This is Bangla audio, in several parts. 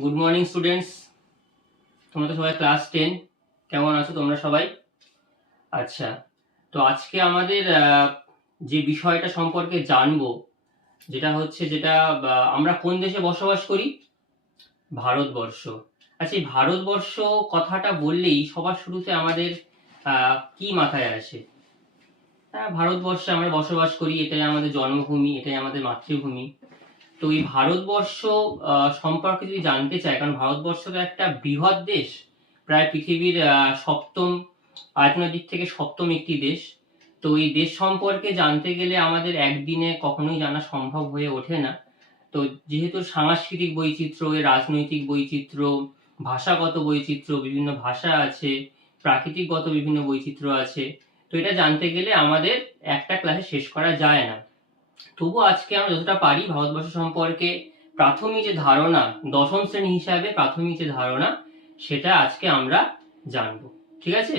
গুড মর্নিং স্টুডেন্টস, তোমরা তো সবাই ক্লাস 10। কেমন আছো তোমরা সবাই? আচ্ছা, তো আজকে আমাদের যে বিষয়টা সম্পর্কে জানবো, যেটা আমরা কোন দেশে বসবাস করি? ভারতবর্ষ। আচ্ছা, এই ভারতবর্ষ কথাটা বললেই সবার শুরুতে আমাদের কি মাথায় আসে? ভারতবর্ষে আমরা বসবাস করি, এটাই আমাদের জন্মভূমি, এটাই আমাদের মাতৃভূমি। তো এই ভারতবর্ষ সম্পর্কে যদি জানতে চাই, কারণ ভারতবর্ষ তো একটা বৃহৎ দেশ, প্রায় পৃথিবীর সপ্তম আয়তনের দিক থেকে সপ্তম একটি দেশ। তো এই দেশ সম্পর্কে জানতে গেলে আমাদের একদিনে কখনোই জানা সম্ভব হয়ে ওঠে না। তো যেহেতু সাংস্কৃতিক বৈচিত্র্য, রাজনৈতিক বৈচিত্র্য, ভাষাগত বৈচিত্র্য, বিভিন্ন ভাষা আছে, প্রাকৃতিকগত বিভিন্ন বৈচিত্র্য আছে, তো এটা জানতে গেলে আমাদের একটা ক্লাসে শেষ করা যায় না। তবু আজকে আমরা যতটা পারি ভারতবর্ষ সম্পর্কে প্রাথমিক যে ধারণা, দশম শ্রেণী হিসাবে প্রাথমিক যে ধারণা, সেটা আজকে আমরা জানবো। ঠিক আছে?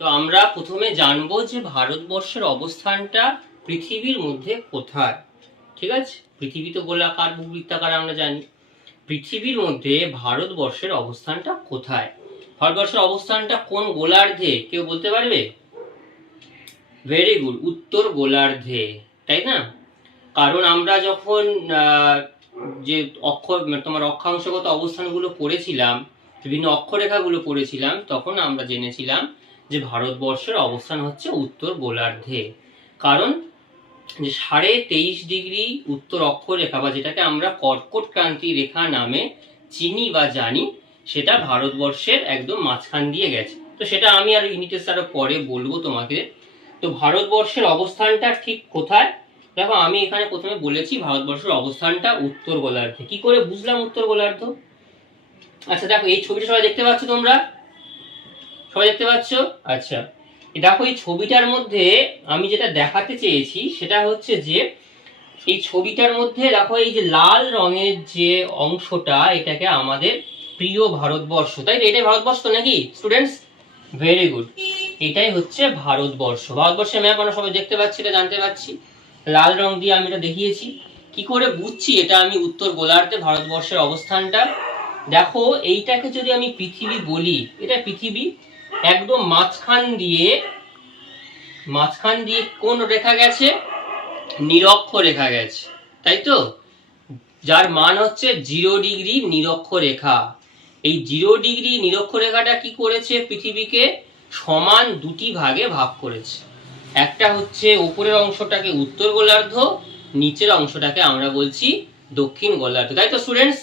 তো আমরা প্রথমে জানবো যে ভারতবর্ষের অবস্থানটা পৃথিবীর মধ্যে কোথায়। ঠিক আছে? পৃথিবী তো গোলাকার, ভূবৃত্তাকার, আমরা জানি। পৃথিবীর মধ্যে ভারতবর্ষের অবস্থানটা কোথায়? ভারতবর্ষের অবস্থানটা কোন গোলার্ধে কেউ বলতে পারবে? ভেরি গুড, উত্তর গোলার্ধে, তাই না? কারণ আমরা যখন যে তোমার অক্ষাংশগত অবস্থানগুলো পড়েছিলাম, বিভিন্ন অক্ষরেখাগুলো পড়েছিলাম, তখন আমরা জেনেছিলাম যে ভারতবর্ষের অবস্থান হচ্ছে উত্তর গোলার্ধে। কারণ যে 23.5 ডিগ্রি উত্তর অক্ষরেখা, বা যেটাকে আমরা কর্কট ক্রান্তি রেখা নামে চিনি বা জানি, সেটা ভারতবর্ষের একদম মাঝখান দিয়ে গেছে। তো সেটা আমি আর ইউনিটের আরো পরে বলবো তোমাকে। তো ভারতবর্ষের অবস্থানটা ঠিক কোথায়? দেখো, আমি এখানে প্রথমে বলেছি ভারতবর্ষের অবস্থানটা উত্তর গোলার্ধে। কি করে বুঝলাম উত্তর গোলার্ধ? আচ্ছা দেখো, এই ছবিটা সবাই দেখতে পাচ্ছ? তোমরা সবাই দেখতে পাচ্ছ? আচ্ছা, দেখো এই ছবিটার মধ্যে আমি যেটা দেখাতে চেয়েছি সেটা হচ্ছে যে এই ছবিটার মধ্যে দেখো, এই যে লাল রঙের যে অংশটা, এটাকে আমাদের প্রিয় ভারতবর্ষ, তাই তো? এটাই ভারতবর্ষ তো নাকি স্টুডেন্টস? ভেরি গুড, এটাই হচ্ছে ভারতবর্ষ। ভারতবর্ষের ম্যাপ আমরা সবাই দেখতে পাচ্ছি, এটা জানতে পারছি, লাল রং দিয়ে আমি এটা দেখিয়েছি। কি করে বুঝছি এটা আমি উত্তর গোলার্ধে ভারতবর্ষের অবস্থানটা? দেখো, এইটাকে যদি আমি পৃথিবী বলি, এটা পৃথিবী, একদম মাঝখান দিয়ে কোন রেখা গেছে? নিরক্ষরেখা গেছে, তাই তো? যার মান হচ্ছে 0 ডিগ্রি নিরক্ষরেখা। এই 0 ডিগ্রি নিরক্ষরেখাটা কি করেছে? পৃথিবীকে সমান দুটি ভাগে ভাগ করেছে। একটা হচ্ছে উপরের অংশটাকে উত্তর গোলার্ধ, নিচের অংশটাকে আমরা বলছি দক্ষিণ গোলার্ধ, তাই তো স্টুডেন্টস?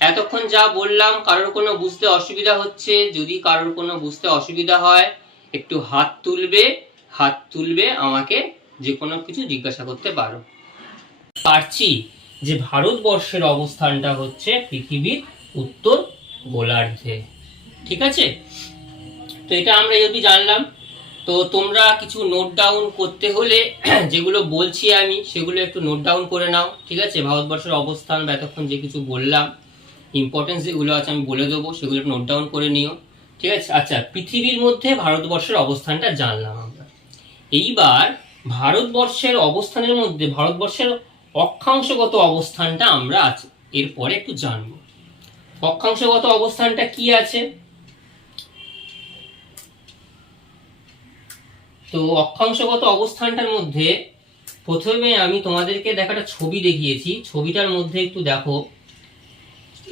এতক্ষণ যা বললাম কারোর কোনো বুঝতে অসুবিধা হচ্ছে? যদি কারোর কোনো বুঝতে অসুবিধা হয় একটু হাত তুলবে, আমাকে যে কোনো কিছু জিজ্ঞাসা করতে পারো। পারছি যে ভারতবর্ষের অবস্থানটা হচ্ছে পৃথিবীর উত্তর গোলার্ধে। ঠিক আছে? তো এটা আমরা যদি জানলাম, তো তোমরা কিছু নোট ডাউন করতে হলে যেগুলো বলছি আমি সেগুলো একটু নোট ডাউন করে নাও। ঠিক আছে? ভারতবর্ষের অবস্থান বা এতক্ষণ যে কিছু বললাম, ইম্পর্টেন্স যেগুলো আছে আমি বলে দেবো, সেগুলো একটু নোট ডাউন করে নিও। ঠিক আছে? আচ্ছা, পৃথিবীর মধ্যে ভারতবর্ষের অবস্থানটা জানলাম আমরা। এইবার ভারতবর্ষের অবস্থানের মধ্যে ভারতবর্ষের অক্ষাংশগত অবস্থানটা আমরা আছে এরপরে একটু জানবো। অক্ষাংশগত অবস্থানটা কি আছে? তো অক্ষাংশগত অবস্থানটার মধ্যে প্রথমে আমি তোমাদেরকে দেখাটা ছবি দেখিয়েছি, ছবিটার মধ্যে একটু দেখো।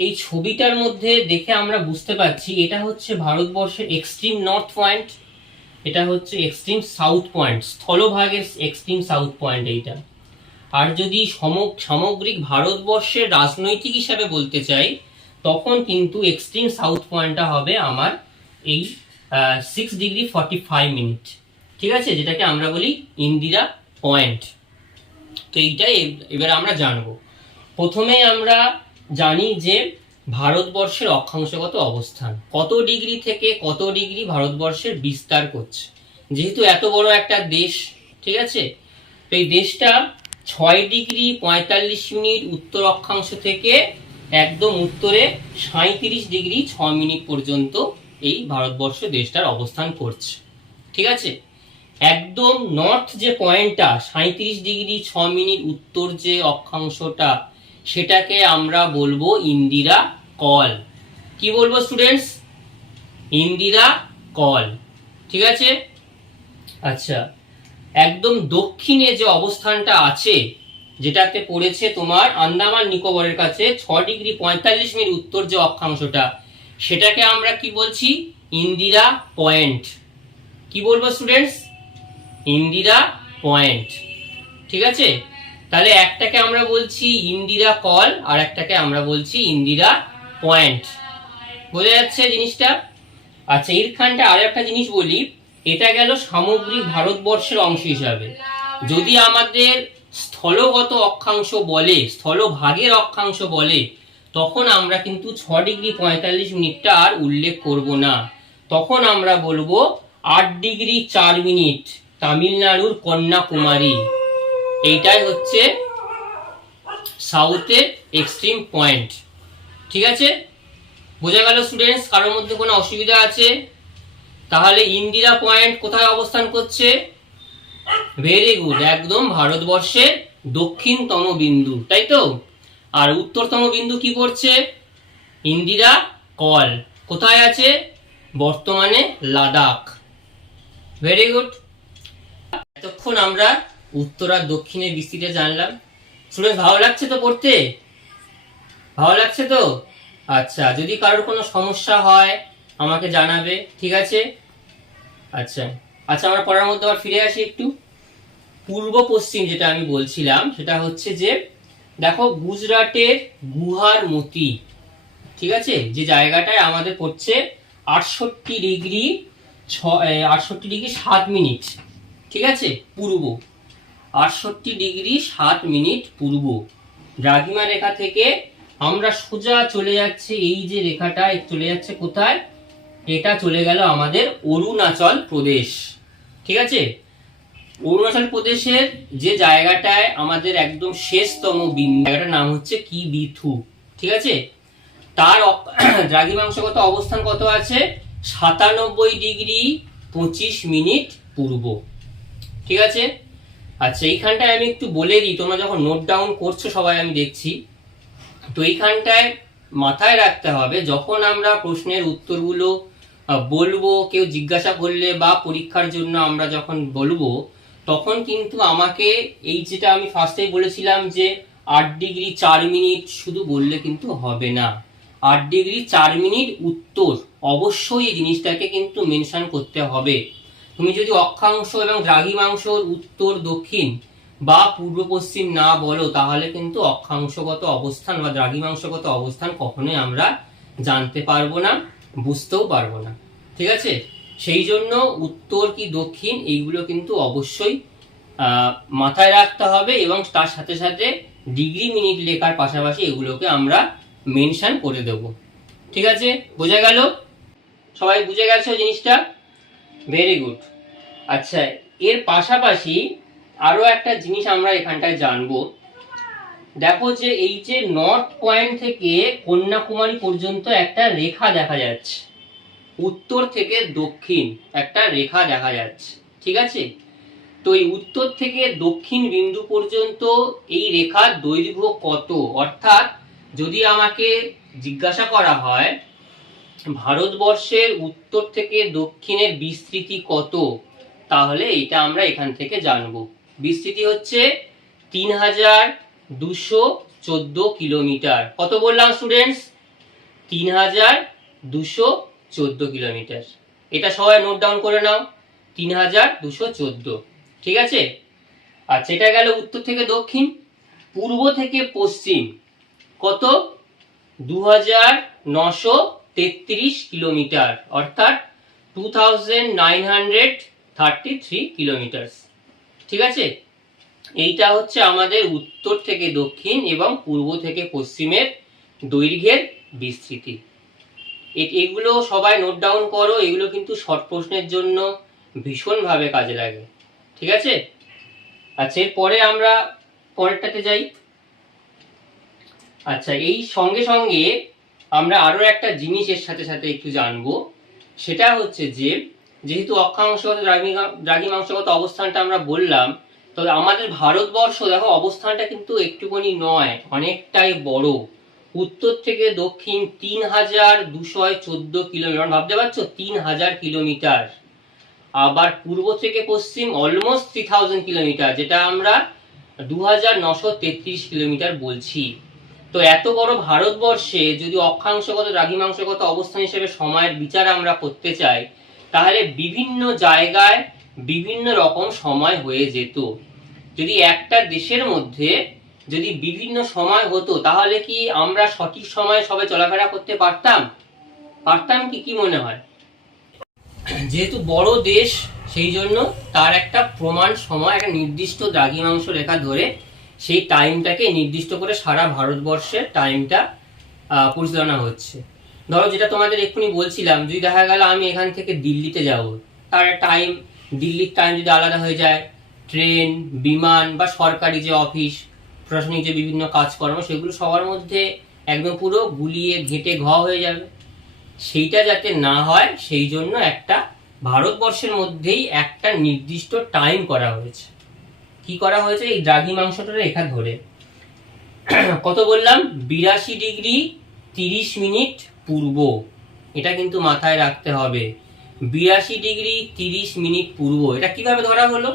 এই ছবিটার মধ্যে দেখে আমরা বুঝতে পারছি এটা হচ্ছে ভারতবর্ষের এক্সট্রিম নর্থ পয়েন্ট, এটা হচ্ছে এক্সট্রিম সাউথ পয়েন্ট, স্থলভাগের এক্সট্রিম সাউথ পয়েন্ট এইটা। আর যদি সামগ্রিক ভারতবর্ষের রাজনৈতিক হিসাবে বলতে চাই, তখন কিন্তু এক্সট্রিম সাউথ পয়েন্টটা হবে আমার এই 6 ডিগ্রি 45 মিনিট। ঠিক আছে? যেটাকে আমরা বলি ইন্দিরা পয়েন্ট। তো এইটাই এবার আমরা জানবো। প্রথমে আমরা জানি যে ভারতবর্ষের অক্ষাংশগত অবস্থান কত ডিগ্রি থেকে কত ডিগ্রি ভারতবর্ষের বিস্তার করছে। যেহেতু এত বড় একটা দেশ, ঠিক আছে, তো এই দেশটা 6 ডিগ্রি 45 মিনিট উত্তর অক্ষাংশ থেকে একদম উত্তরে 37 ডিগ্রি 6 মিনিট পর্যন্ত এই ভারতবর্ষ দেশটার অবস্থান করছে। ঠিক আছে? একদম নর্থ যে পয়েন্টটা 37 ডিগ্রি 6 মিনিট উত্তর যে অক্ষাংশটা, সেটাকে আমরা বলবো ইন্দিরা কল। কি বলবো স্টুডেন্টস? ইন্দিরা কল। ঠিক আছে। আচ্ছা, একদম দক্ষিণে যে অবস্থানটা আছে, যেটাতে পড়েছে তোমার আন্দামান নিকোবরের কাছে 6°45' উত্তর যে অক্ষাংশটা, সেটাকে আমরা কি বলছি? ইন্দিরা পয়েন্ট। কি বলবো স্টুডেন্টস? ইন্দিরা পয়েন্ট। ঠিক আছে। তাহলে একটাকে আমরা বলছি ইন্দিরা কল, আর একটাকে আমরা বলছি ইন্দিরা পয়েন্ট। বোঝা যাচ্ছে জিনিসটা? আচ্ছা, এইখানটা আর একটা জিনিস বলি, এটা গেল সামগ্রিক ভারতবর্ষের অংশ হিসাবে। যদি আমাদের স্থলগত অক্ষাংশ বলে, স্থলভাগের অক্ষাংশ বলে, তখন আমরা কিন্তু 6°45' আর উল্লেখ করব না। তখন আমরা বলবো 8°4' তামিলনাড়ুর কন্যাকুমারী। এইটাই হচ্ছে সাউথের এক্সট্রিম পয়েন্ট। ঠিক আছে, বোঝা গেল স্টুডেন্টস? কারোর মধ্যে কোনো অসুবিধা আছে? তাহলে ইন্দিরা পয়েন্ট কোথায় অবস্থান করছে? ভেরি গুড, একদম ভারতবর্ষের দক্ষিণতম বিন্দু, তাই তো? আর উত্তরতম বিন্দু কি পড়ছে? ইন্দিরা কল। কোথায় আছে? বর্তমানে লাদাখ। Very good. এতক্ষণ আমরা উত্তর আর দক্ষিণের বিস্তৃতি জানলাম। স্টুডেন্ট, ভালো লাগছে তো পড়তে? ভালো লাগছে তো? আচ্ছা, যদি কারোর কোনো সমস্যা হয় আমাকে জানাবে। ঠিক আছে। আচ্ছা আচ্ছা, আমরা পড়ার মধ্যে আবার ফিরে আসি একটু। পূর্ব পশ্চিম যেটা আমি বলছিলাম, সেটা হচ্ছে যে দেখো গুজরাটের গুহার মতি, ঠিক আছে, যে জায়গাটায় আমাদের পড়ছে 68°7', ঠিক আছে, পূর্ব। 68°7' পূর্ব দ্রাঘিমা রেখা থেকে আমরা সোজা চলে যাচ্ছে, এই যে রেখাটা চলে যাচ্ছে কোথায়? এটা চলে গেল আমাদের অরুণাচল প্রদেশ। ঠিক আছে। অরুণাচল প্রদেশের যে জায়গাটায় আমাদের একদম শেষতম বিন্দু, জায়গাটার নাম হচ্ছে কিবিথু। ঠিক আছে। তার দ্রাঘিমাংশগত অবস্থান কত আছে? 97°25' পূর্ব। ঠিক আছে। আচ্ছা, এইখানটায় আমি একটু বলে দিই, তোমরা যখন নোট ডাউন করছো সবাই, আমি দেখছি তো এইখানটায় মাথায় রাখতে হবে, যখন আমরা প্রশ্নের উত্তরগুলো বলবো, কেউ জিজ্ঞাসা করলে বা পরীক্ষার জন্য আমরা যখন বলবো, তখন কিন্তু আমাকে এই যেটা আমি ফার্স্টেই বলেছিলাম যে 8°4' শুধু বললে কিন্তু হবে না। 8°4' উত্তর অবশ্যই এই জিনিসটাকে কিন্তু মেনশন করতে হবে। তুমি যদি অক্ষাংশ এবং দ্রাঘিমাংশর উত্তর দক্ষিণ বা পূর্ব পশ্চিম না বলো, তাহলে কিন্তু অক্ষাংশগত অবস্থান বা দ্রাঘিমাংশগত অবস্থান কখনোই আমরা জানতে পারবো না, বুঝতেও পারবো না। ঠিক আছে। সেই জন্য উত্তর কি দক্ষিণ এইগুলো কিন্তু অবশ্যই মাথায় রাখতে হবে, এবং তার সাথে সাথে ডিগ্রি মিনিট লেখার পাশাপাশি এগুলোকে আমরা মেনশন করে দেব। ঠিক আছে, বোঝা গেল? সবাই বুঝে গেছো জিনিসটা? Very good. আচ্ছা, এর পাশাপাশি আরো একটা জিনিস আমরা এখানটায় জানবো। দেখো যে এই যে নর্থ পয়েন্ট থেকে কন্যাকুমারী পর্যন্ত একটা রেখা দেখা যাচ্ছে, উত্তর থেকে দক্ষিণ একটা রেখা দেখা যাচ্ছে। ঠিক আছে। তো এই উত্তর থেকে দক্ষিণ বিন্দু পর্যন্ত এই রেখার দৈর্ঘ্য কত? অর্থাৎ যদি আমাকে জিজ্ঞাসা করা হয় ভারতবর্ষের উত্তর থেকে দক্ষিণের বিস্তৃতি কত, তাহলে এটা আমরা এখান থেকে জানবো। বিস্তৃতি হচ্ছে 3214 কিলোমিটার। কত বললাম স্টুডেন্টস? 3214 কিলোমিটার। এটা সবাই নোট ডাউন করে নাও, 3214। ঠিক আছে। আচ্ছা, এটা গেল উত্তর থেকে দক্ষিণ। পূর্ব থেকে পশ্চিম কত? 2933 কিলোমিটার, অর্থাৎ 2933 কিলোমিটার। ঠিক আছে। এইটা হচ্ছে আমাদের উত্তর থেকে দক্ষিণ এবং পূর্ব থেকে পশ্চিমের দৈর্ঘ্যের বিস্তৃতি। এগুলো সবাই নোট ডাউন করো, এগুলো কিন্তু শর্ট প্রশ্নের জন্য ভীষণভাবে কাজে লাগে। ঠিক আছে। আচ্ছা, এরপরে আমরা পরেরটাতে যাই। আচ্ছা, এই সঙ্গে সঙ্গে আমরা আরো একটা জিনিস এর সাথে সাথে একটু জানবো, সেটা হচ্ছে যে যেহেতু অক্ষাংশগত দ্রাঘিমাংশগত অবস্থানটা আমরা বললাম, তবে আমাদের ভারতবর্ষ দেখো অবস্থানটা কিন্তু একটুখানি নয়, অনেকটাই বড়। উত্তর থেকে দক্ষিণ ৩,২১৪ কিলোমিটার, ভাবতে পারছো ৩,০০০ কিলোমিটার। আবার পূর্ব থেকে পশ্চিম অলমোস্ট 3000 কিলোমিটার, যেটা আমরা ২,৯৩৩ কিলোমিটার বলছি। তো এত বড় ভারতবর্ষে যদি অক্ষাংশগত দ্রাঘিমাংশগত অবস্থান হিসেবে সময়ের বিচার আমরা করতে চাই, তাহলে বিভিন্ন জায়গায় বিভিন্ন রকম সময় হয়ে যেত। যদি একটা দেশের মধ্যে যদি বিভিন্ন সময় হতো, তাহলে কি আমরা সঠিক সময়ে সবাই চলাফেরা করতে পারতাম? পারতাম কি, কি মনে হয়? যেহেতু বড় দেশ, সেই জন্য তার একটা প্রমাণ সময়, একটা নির্দিষ্ট দ্রাঘিমাংশ রেখা ধরে সেই টাইমটাকে নির্দিষ্ট করে সারা ভারতবর্ষের টাইমটা পরিচালনা হচ্ছে। ধরো যেটা তোমাদের এক্ষুনি বলছিলাম, যদি দেখা গেল আমি এখান থেকে দিল্লিতে যাব, তার টাইম, দিল্লির টাইম যদি আলাদা হয়ে যায়, ট্রেন, বিমান বা সরকারি যে অফিস, প্রশাসনিক যে বিভিন্ন কাজকর্ম, সেগুলো সবার মধ্যে একদম পুরো গুলিয়ে ঘেঁটে হয়ে যাবে। সেইটা যাতে না হয় সেই জন্য একটা ভারতবর্ষের মধ্যেই একটা নির্দিষ্ট টাইম করা হয়েছে। কি করা হয়েছে? এই দ্রাঘিমাংশটা রেখা ধরে কত বললাম, 82°30' পূর্ব। এটা কিন্তু মাথায় রাখতে হবে, 82°30' পূর্ব। এটা কিভাবে ধরা হলো?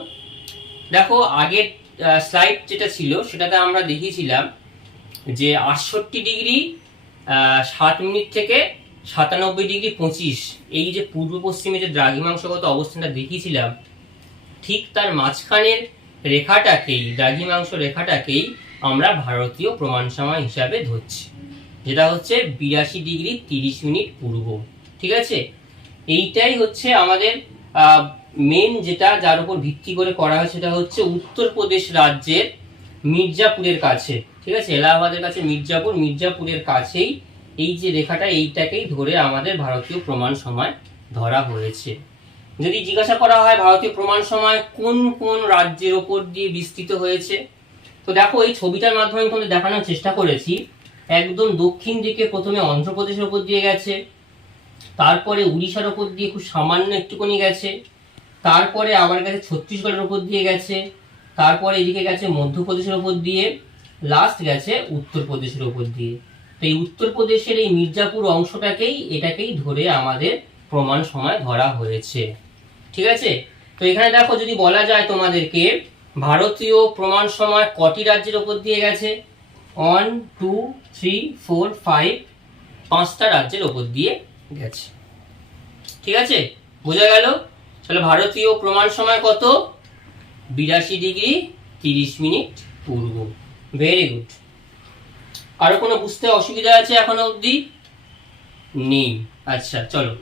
দেখো আগের স্লাইড যেটা ছিল সেটাতে আমরা দেখিয়েছিলাম যে 68°7' থেকে 97°25, এই যে পূর্ব পশ্চিমে যে দ্রাঘিমাংশগত অবস্থানটা দেখিয়েছিলাম, ঠিক তার মাঝখানের রেখাটাকেই, দ্রাঘিমাংশ রেখাটাকেই আমরা ভারতীয় প্রমাণ সময় হিসাবে ধরছি, যেটা হচ্ছে 82°30' পূর্ব। ঠিক আছে, এইটাই হচ্ছে আমাদের মেন, যেটা যার উপর ভিত্তি করে করা হয়, সেটা হচ্ছে উত্তরপ্রদেশ রাজ্যের মির্জাপুরের কাছে। ঠিক আছে, এলাহাবাদের কাছে মির্জাপুর, মির্জাপুরের কাছেই এই যে রেখাটা, এইটাকেই ধরে আমাদের ভারতীয় প্রমাণ সময় ধরা হয়েছে। যদি জিজ্ঞাসা করা হয় ভারতীয় প্রমাণ সময় কোন কোন রাজ্যের ওপর দিয়ে বিস্তৃত হয়েছে, তো দেখো এই ছবিটার মাধ্যমে আমি তোমাদের দেখানোর চেষ্টা করেছি। একদম দক্ষিণ দিকে প্রথমে অন্ধ্রপ্রদেশের ওপর দিয়ে গেছে, তারপরে উড়িষ্যার ওপর দিয়ে খুব সামান্য একটুখানি গেছে, তারপরে আবার গেছে ছত্তিশগড়ের ওপর দিয়ে গেছে, তারপরে এদিকে গেছে মধ্যপ্রদেশের ওপর দিয়ে, লাস্ট গেছে উত্তরপ্রদেশের ওপর দিয়ে। তো এই উত্তরপ্রদেশের এই মির্জাপুর অংশটাকেই, এটাকেই ধরে আমাদের প্রমাণ সময় ধরা হয়েছে। ঠিক আছে, তো এখানে দেখো যদি বলা যায় তোমাদেরকে ভারতীয় প্রমাণ সময় কটি রাজ্যের ওপর দিয়ে গেছে, 1 2 3 4 5, 5টা রাজ্যের ওপর দিয়ে গেছে। ঠিক আছে, বোঝা গেল? তাহলে ভারতীয় প্রমাণ সময় কত? 82°30' পূর্ব। Very good. কারো কোনো বুঝতে অসুবিধা আছে এখনো অবধি? নেই। আচ্ছা চলো,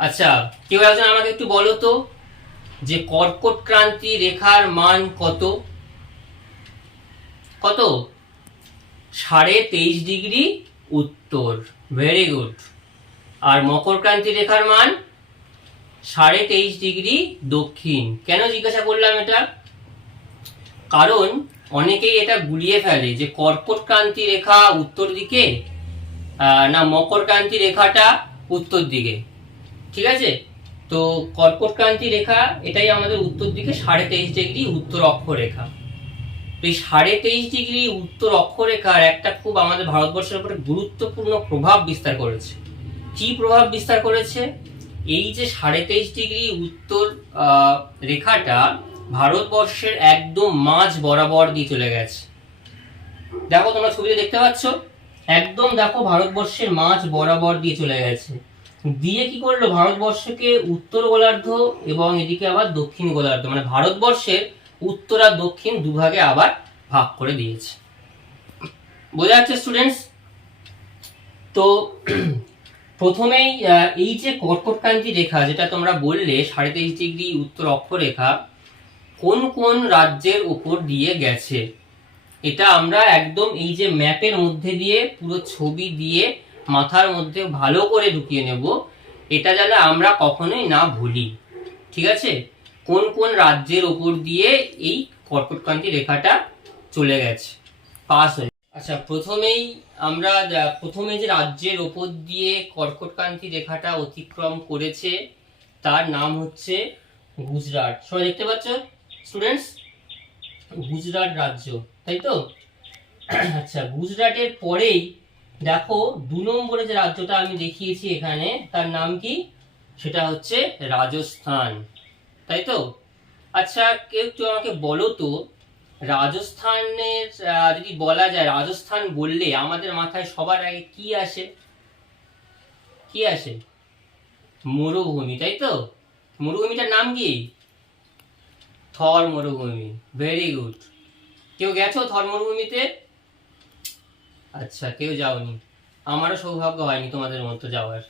আচ্ছা কেউ একজন আমাকে একটু বলো তো যে কর্কট ক্রান্তি রেখার মান কত? কত? 23.5° উত্তর। Very good. আর মকর ক্রান্তি রেখার মান 23.5° দক্ষিণ। কেন জিজ্ঞাসা করলাম এটা? কারণ অনেকেই এটা গুলিয়ে ফেলে যে কর্কট ক্রান্তি রেখা উত্তর দিকে না মকর ক্রান্তি রেখাটা উত্তর দিকে। ঠিক আছে, তো কর্কট ক্রান্তি রেখা এটাই আমাদের উত্তর দিকে 23.5° উত্তর অক্ষরেখা। তো এই 23.5° উত্তর অক্ষরেখার একটা খুব আমাদের ভারতবর্ষের উপরে গুরুত্বপূর্ণ প্রভাব বিস্তার করেছে। কি প্রভাব বিস্তার করেছে? এই যে 23.5° উত্তর রেখাটা ভারতবর্ষের একদম মাঝ বরাবর দিয়ে চলে গেছে। দেখো তোমরা ছবিতে দেখতে পাচ্ছ, একদম দেখো ভারতবর্ষের মাঝ বরাবর দিয়ে চলে গেছে। দিয়ে কি করলো? ভারতবর্ষকে উত্তর গোলার্ধ এবং এদিকে আবার দক্ষিণ গোলার্ধ, মানে ভারতবর্ষের উত্তর আর দক্ষিণ দুভাগে আবার ভাগ করে দিয়েছে। বোঝা যাচ্ছে স্টুডেন্টস? তো প্রথমেই এই যে কর্কটক্রান্তি রেখা যেটা তোমরা বললে 23.5° উত্তর অক্ষরেখা, কোন কোন রাজ্যের উপর দিয়ে গেছে, এটা আমরা একদম এই যে ম্যাপের মধ্যে দিয়ে পুরো ছবি দিয়ে মাথার মধ্যে ভালো করে ঢুকিয়ে নেব, এটা যেন আমরা কখনোই না ভুলি। ঠিক আছে, কোন কোন রাজ্যের উপর দিয়ে এই কর্কটক্রান্তি রেখাটা চলে গেছে, পাস হয়ে। আচ্ছা, প্রথমে যে রাজ্যের ওপর দিয়ে কর্কটক্রান্তি রেখাটা অতিক্রম করেছে তার নাম হচ্ছে গুজরাট। সবাই দেখতে পাচ্ছ স্টুডেন্টস? গুজরাট রাজ্য, তাই তো? আচ্ছা, গুজরাটের পরেই দেখো 2 নম্বরে যে রাজ্যটা আমি দেখিয়েছি এখানে, তার নাম কি? সেটা হচ্ছে রাজস্থান, তাই তো? আচ্ছা, কেউ একটু আমাকে বলো তো, রাজস্থানের যদি বলা যায়, রাজস্থান বললে আমাদের মাথায় সবার আগে কি আসে? কি আসে? মরুভূমি, তাই তো? মরুভূমিটার নাম কি? থর মরুভূমি। Very good. কেউ গেছো থর মরুভূমিতে? আচ্ছা, কেউ যাওনি। আমারও সৌভাগ্য হয়নি তোমাদের মতো যাওয়ার।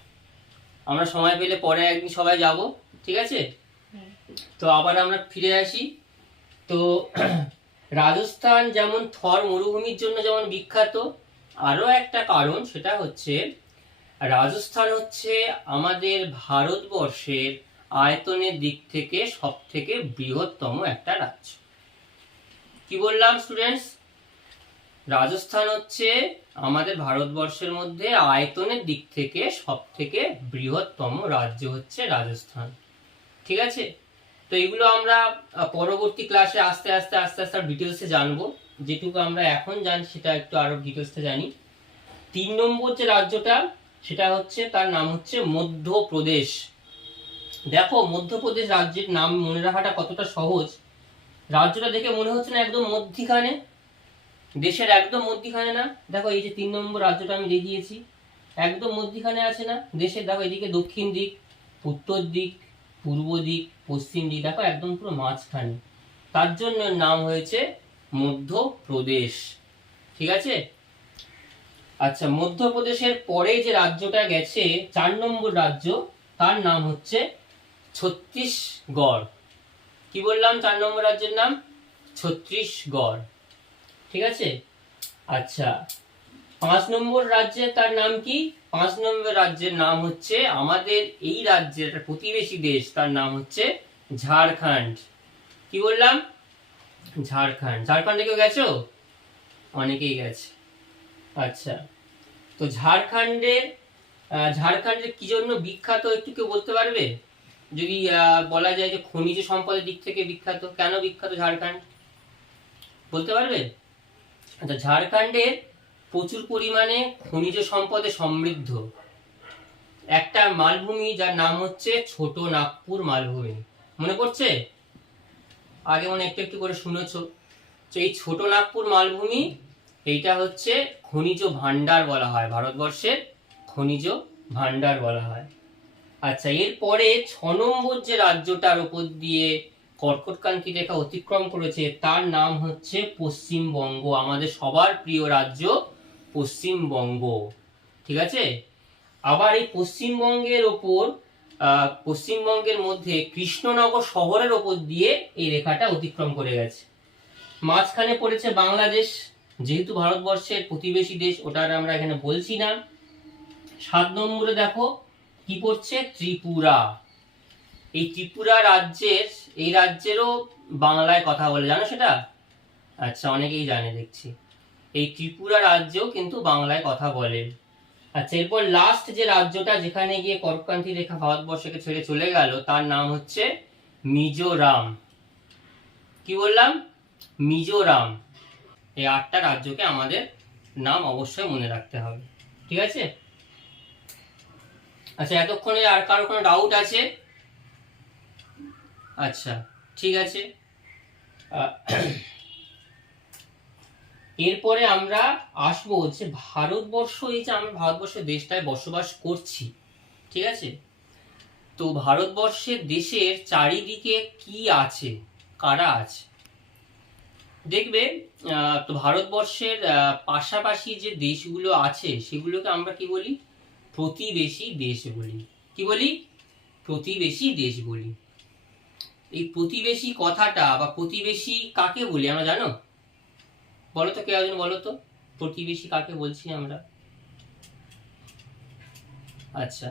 আমরা সময় পেলে পরে একদিন সবাই যাব, ঠিক আছে? তো আবার আমরা ফিরে আসি। তো রাজস্থান যেমন থর মরুভূমির জন্য যেমন বিখ্যাত, আরো একটা কারণ, সেটা হচ্ছে রাজস্থান হচ্ছে আমাদের ভারতবর্ষের আয়তনের দিক থেকে সব থেকে বৃহত্তম একটা রাজ্য। কি বললাম স্টুডেন্টস? রাজস্থান হচ্ছে আমাদের ভারতবর্ষের মধ্যে আয়তনের দিক থেকে সব থেকে বৃহত্তম রাজ্য হচ্ছে রাজস্থান, ঠিক আছে? তো এগুলো আমরা পরবর্তী ক্লাসে আস্তে আস্তে আস্তে আস্তে ডিটেলসে জানবো। যেটুকু আমরা এখন জানি সেটা একটু আরো ডিটেলসে জানি। 3 নম্বর যে রাজ্যটা, সেটা হচ্ছে, তার নাম হচ্ছে মধ্যপ্রদেশ। দেখো, মধ্যপ্রদেশ রাজ্যের নাম মনে রাখাটা কতটা সহজ। রাজ্যটা দেখে মনে হচ্ছে না একদম মধ্যিখানে, দেশের একদম মধ্যিখানে না? দেখো, এই যে 3 নম্বর রাজ্যটা আমি দেখিয়েছি, একদম মধ্যিখানে আছে না দেশের? দেখো, এদিকে দক্ষিণ দিক, উত্তর দিক, পূর্ব দিক, পশ্চিম দিক, দেখো একদম পুরো মাঝখানে। তার জন্য নাম হয়েছে মধ্যপ্রদেশ, ঠিক আছে? আচ্ছা, মধ্যপ্রদেশের পরে যে রাজ্যটা গেছে 4 নম্বর রাজ্য, তার নাম হচ্ছে ছত্তিশগড়। কি বললাম? 4 নম্বর রাজ্যের নাম ছত্তিশগড়, ঠিক আছে? আচ্ছা, 5 নম্বর রাজ্যের তার নাম কি? 5 নম্বর রাজ্যের নাম হচ্ছে আমাদের এই রাজ্যের একটা প্রতিবেশী দেশ, তার নাম হচ্ছে ঝাড়খণ্ড। কি বললাম? ঝাড়খণ্ড। ঝাড়খণ্ডে কেউ গেছো? অনেকেই গেছে। আচ্ছা, তো ঝাড়খণ্ডের কি জন্য বিখ্যাত একটু কেউ বলতে পারবে? যদি বলা যায় যে খনিজ সম্পদের দিক থেকে বিখ্যাত, কেন বিখ্যাত ঝাড়খণ্ড বলতে পারবে? আচ্ছা, ঝাড়খণ্ডের প্রচুর পরিমাণে খনিজ সম্পদে সমৃদ্ধ একটা মালভূমি, যার নাম হচ্ছে ছোট নাগপুর মালভূমি। মনে পড়ছে? আগে মনে একটু একটু করে শুনেছো। তো এই ছোট নাগপুর মালভূমি, এইটা হচ্ছে খনিজ ভান্ডার বলা হয়, ভারতবর্ষের খনিজ ভান্ডার বলা হয়। আচ্ছা, এরপরে 6 নম্বর যে রাজ্যটার উপর দিয়ে কর্কটক্রান্তি রেখা অতিক্রম করেছে, তার নাম হচ্ছে পশ্চিমবঙ্গ। আমাদের সবার প্রিয় রাজ্য পশ্চিমবঙ্গ, ঠিক আছে? আবার এই পশ্চিমবঙ্গের মধ্যে কৃষ্ণনগর শহরের ওপর দিয়ে এই রেখাটা অতিক্রম করে গেছে। মাঝখানে পড়েছে বাংলাদেশ, যেহেতু ভারতবর্ষের প্রতিবেশী দেশ, ওটা আমরা এখানে বলছি না। 7 নম্বরে দেখো কি পড়ছে? ত্রিপুরা। এই রাজ্যেরও বাংলায় কথা বলে, জানো সেটা? আচ্ছা, অনেকেই জানে দেখছি। এই ত্রিপুরা রাজ্যেও কিন্তু বাংলায় কথা বলে। আচ্ছা, এরপর লাস্ট যে রাজ্যটা যেখানে গিয়ে কর্কটক্রান্তি রেখা ভারতবর্ষকে ছেড়ে চলে গেল, তার নাম হচ্ছে মিজোরাম। কি বললাম? মিজোরাম। এই 8টা রাজ্যকে আমাদের নাম অবশ্যই মনে রাখতে হবে, ঠিক আছে? আচ্ছা, এতক্ষণে আর কারো কোনো ডাউট আছে? আচ্ছা, ঠিক আছে। এরপরে আমরা আসবো যে ভারতবর্ষ, এই যে আমরা ভারতবর্ষের দেশটায় বসবাস করছি, ঠিক আছে? তো ভারতবর্ষের দেশের চারিদিকে কি আছে, কারা আছে? দেখবে, তো ভারতবর্ষের পাশাপাশি যে দেশগুলো আছে সেগুলোকে আমরা কি বলি? প্রতিবেশী দেশ বলি। কি বলি? প্রতিবেশী দেশ বলি। এই প্রতিবেশী কথাটা বা প্রতিবেশী কাকে বলি আমরা জানো? বলো তো, কে একজন বলো তো, প্রতিবেশী কাকে বলছি আমরা? আচ্ছা,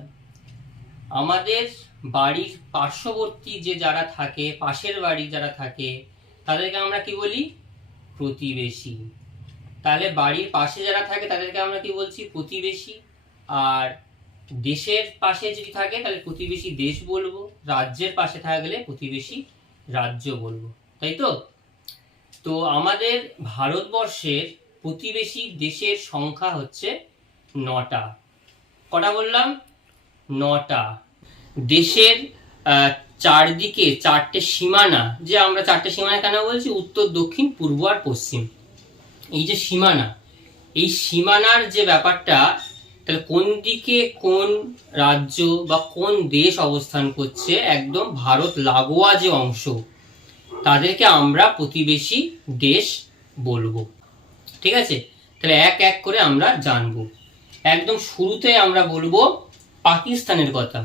আমাদের বাড়ির পার্শ্ববর্তী যে যারা থাকে, পাশের বাড়ি যারা থাকে, তাদেরকে আমরা কি বলি? প্রতিবেশী। তাহলে বাড়ির পাশে যারা থাকে তাদেরকে আমরা কি বলছি? প্রতিবেশী। আর দেশের পাশে যদি থাকে তাহলে প্রতিবেশী দেশ বলবো, রাজ্যের পাশে থাকলে প্রতিবেশী রাজ্য বলবো, তাই তো? তো আমাদের ভারতবর্ষের প্রতিবেশী দেশের সংখ্যা হচ্ছে 9টা। কটা বললাম? 9টা। দেশের চারদিকে 4টে সীমানা, যে আমরা 4টে সীমানা কেন বলছি, উত্তর, দক্ষিণ, পূর্ব আর পশ্চিম। এই যে সীমানা, এই সীমানার যে ব্যাপারটা, তাহলে কোন দিকে কোন রাজ্য বা কোন দেশ অবস্থান করছে, একদম ভারত লাগোয়া যে অংশ, তাদেরকে আমরা প্রতিবেশী দেশ বলবো। ঠিক আছে, তাহলে এক এক করে আমরা জানবো। একদম শুরুতে আমরা বলবো পাকিস্তানের কথা।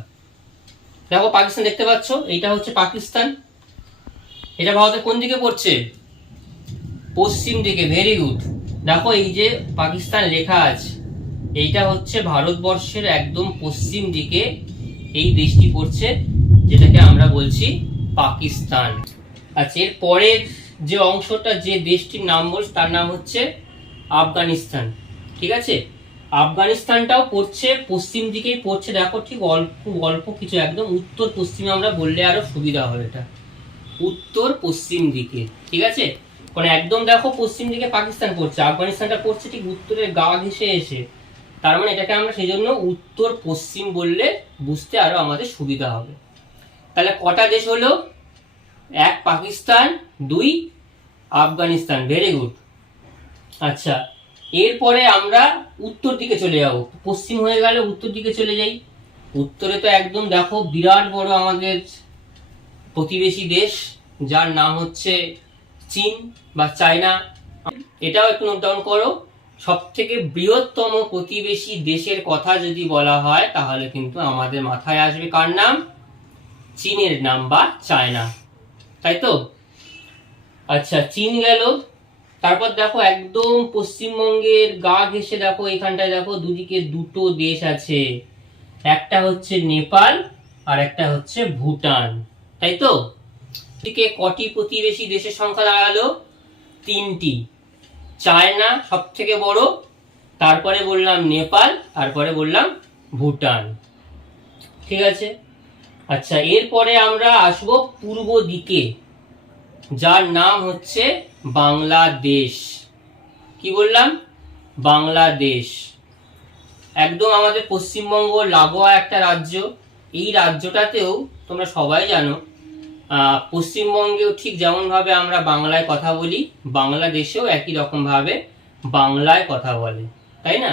দেখো পাকিস্তান দেখতে পাচ্ছ, এইটা হচ্ছে পাকিস্তান। এটা ভারতের কোন দিকে পড়ছে? পশ্চিম দিকে। Very good. দেখো এই যে পাকিস্তান লেখা আছে, এইটা হচ্ছে ভারতবর্ষের একদম পশ্চিম দিকে এই দেশটি পড়ছে, যেটাকে আমরা বলছি পাকিস্তান। আচ্ছা, এর পরের যে অংশটা, যে দেশটির নাম বলছি, তার নাম হচ্ছে আফগানিস্তান। ঠিক আছে, আফগানিস্তানটাও পড়ছে পশ্চিম দিকেই পড়ছে। দেখো ঠিক অল্প অল্প কিছু, একদম উত্তর পশ্চিমে আমরা বললে আরো সুবিধা হবে, এটা উত্তর পশ্চিম দিকে। ঠিক আছে, মানে একদম দেখো পশ্চিম দিকে পাকিস্তান পড়ছে, আফগানিস্তানটা পড়ছে ঠিক উত্তরের গা ঘেঁষে এসে। তার মানে এটাকে আমরা সেই জন্য উত্তর পশ্চিম বললে বুঝতে আরো আমাদের সুবিধা হবে। তাহলে কটা দেশ হলো? 1 পাকিস্তান, 2 আফগানিস্তান। Very good. আচ্ছা, এরপরে আমরা উত্তর দিকে চলে যাব। পশ্চিম হয়ে গেলে উত্তর দিকে চলে যাই। উত্তরে তো একদম দেখো বিরাট বড় আমাদের প্রতিবেশী দেশ, যার নাম হচ্ছে চীন বা চায়না। এটাও একটু নোট ডাউন করো। সব থেকে বৃহত্তম প্রতিবেশী দেশের কথা যদি বলা হয়, তাহলে কিন্তু আমাদের মাথায় আসবে কার নাম? চীনের নাম বা চায়না, তাই তো? আচ্ছা, চীন গেল। তারপর দেখো একদম পশ্চিমবঙ্গের গা ঘেঁষে দেখো এখানটায় দেখো দুদিকে দুটো দেশ আছে, একটা হচ্ছে নেপাল আর একটা হচ্ছে ভুটান, তাই তো? এদিকে কটি প্রতিবেশী দেশের সংখ্যা দাঁড়ালো? 3টি। চায়না সব থেকে বড়, তারপরে বললাম নেপাল, তারপরে বললাম ভুটান। ঠিক আছে। আচ্ছা, এরপরে আমরা আসবো পূর্ব দিকে, যার নাম হচ্ছে বাংলাদেশ। কি বললাম? বাংলাদেশ। একদম আমাদের পশ্চিমবঙ্গ লাগোয়া একটা রাজ্য। এই রাজ্যটাতেও তোমরা সবাই জানো, পশ্চিমবঙ্গেও ঠিক যেমন ভাবে আমরা বাংলায় কথা বলি, বাংলাদেশেও একই রকম ভাবে বাংলায় কথা বলে, তাই না?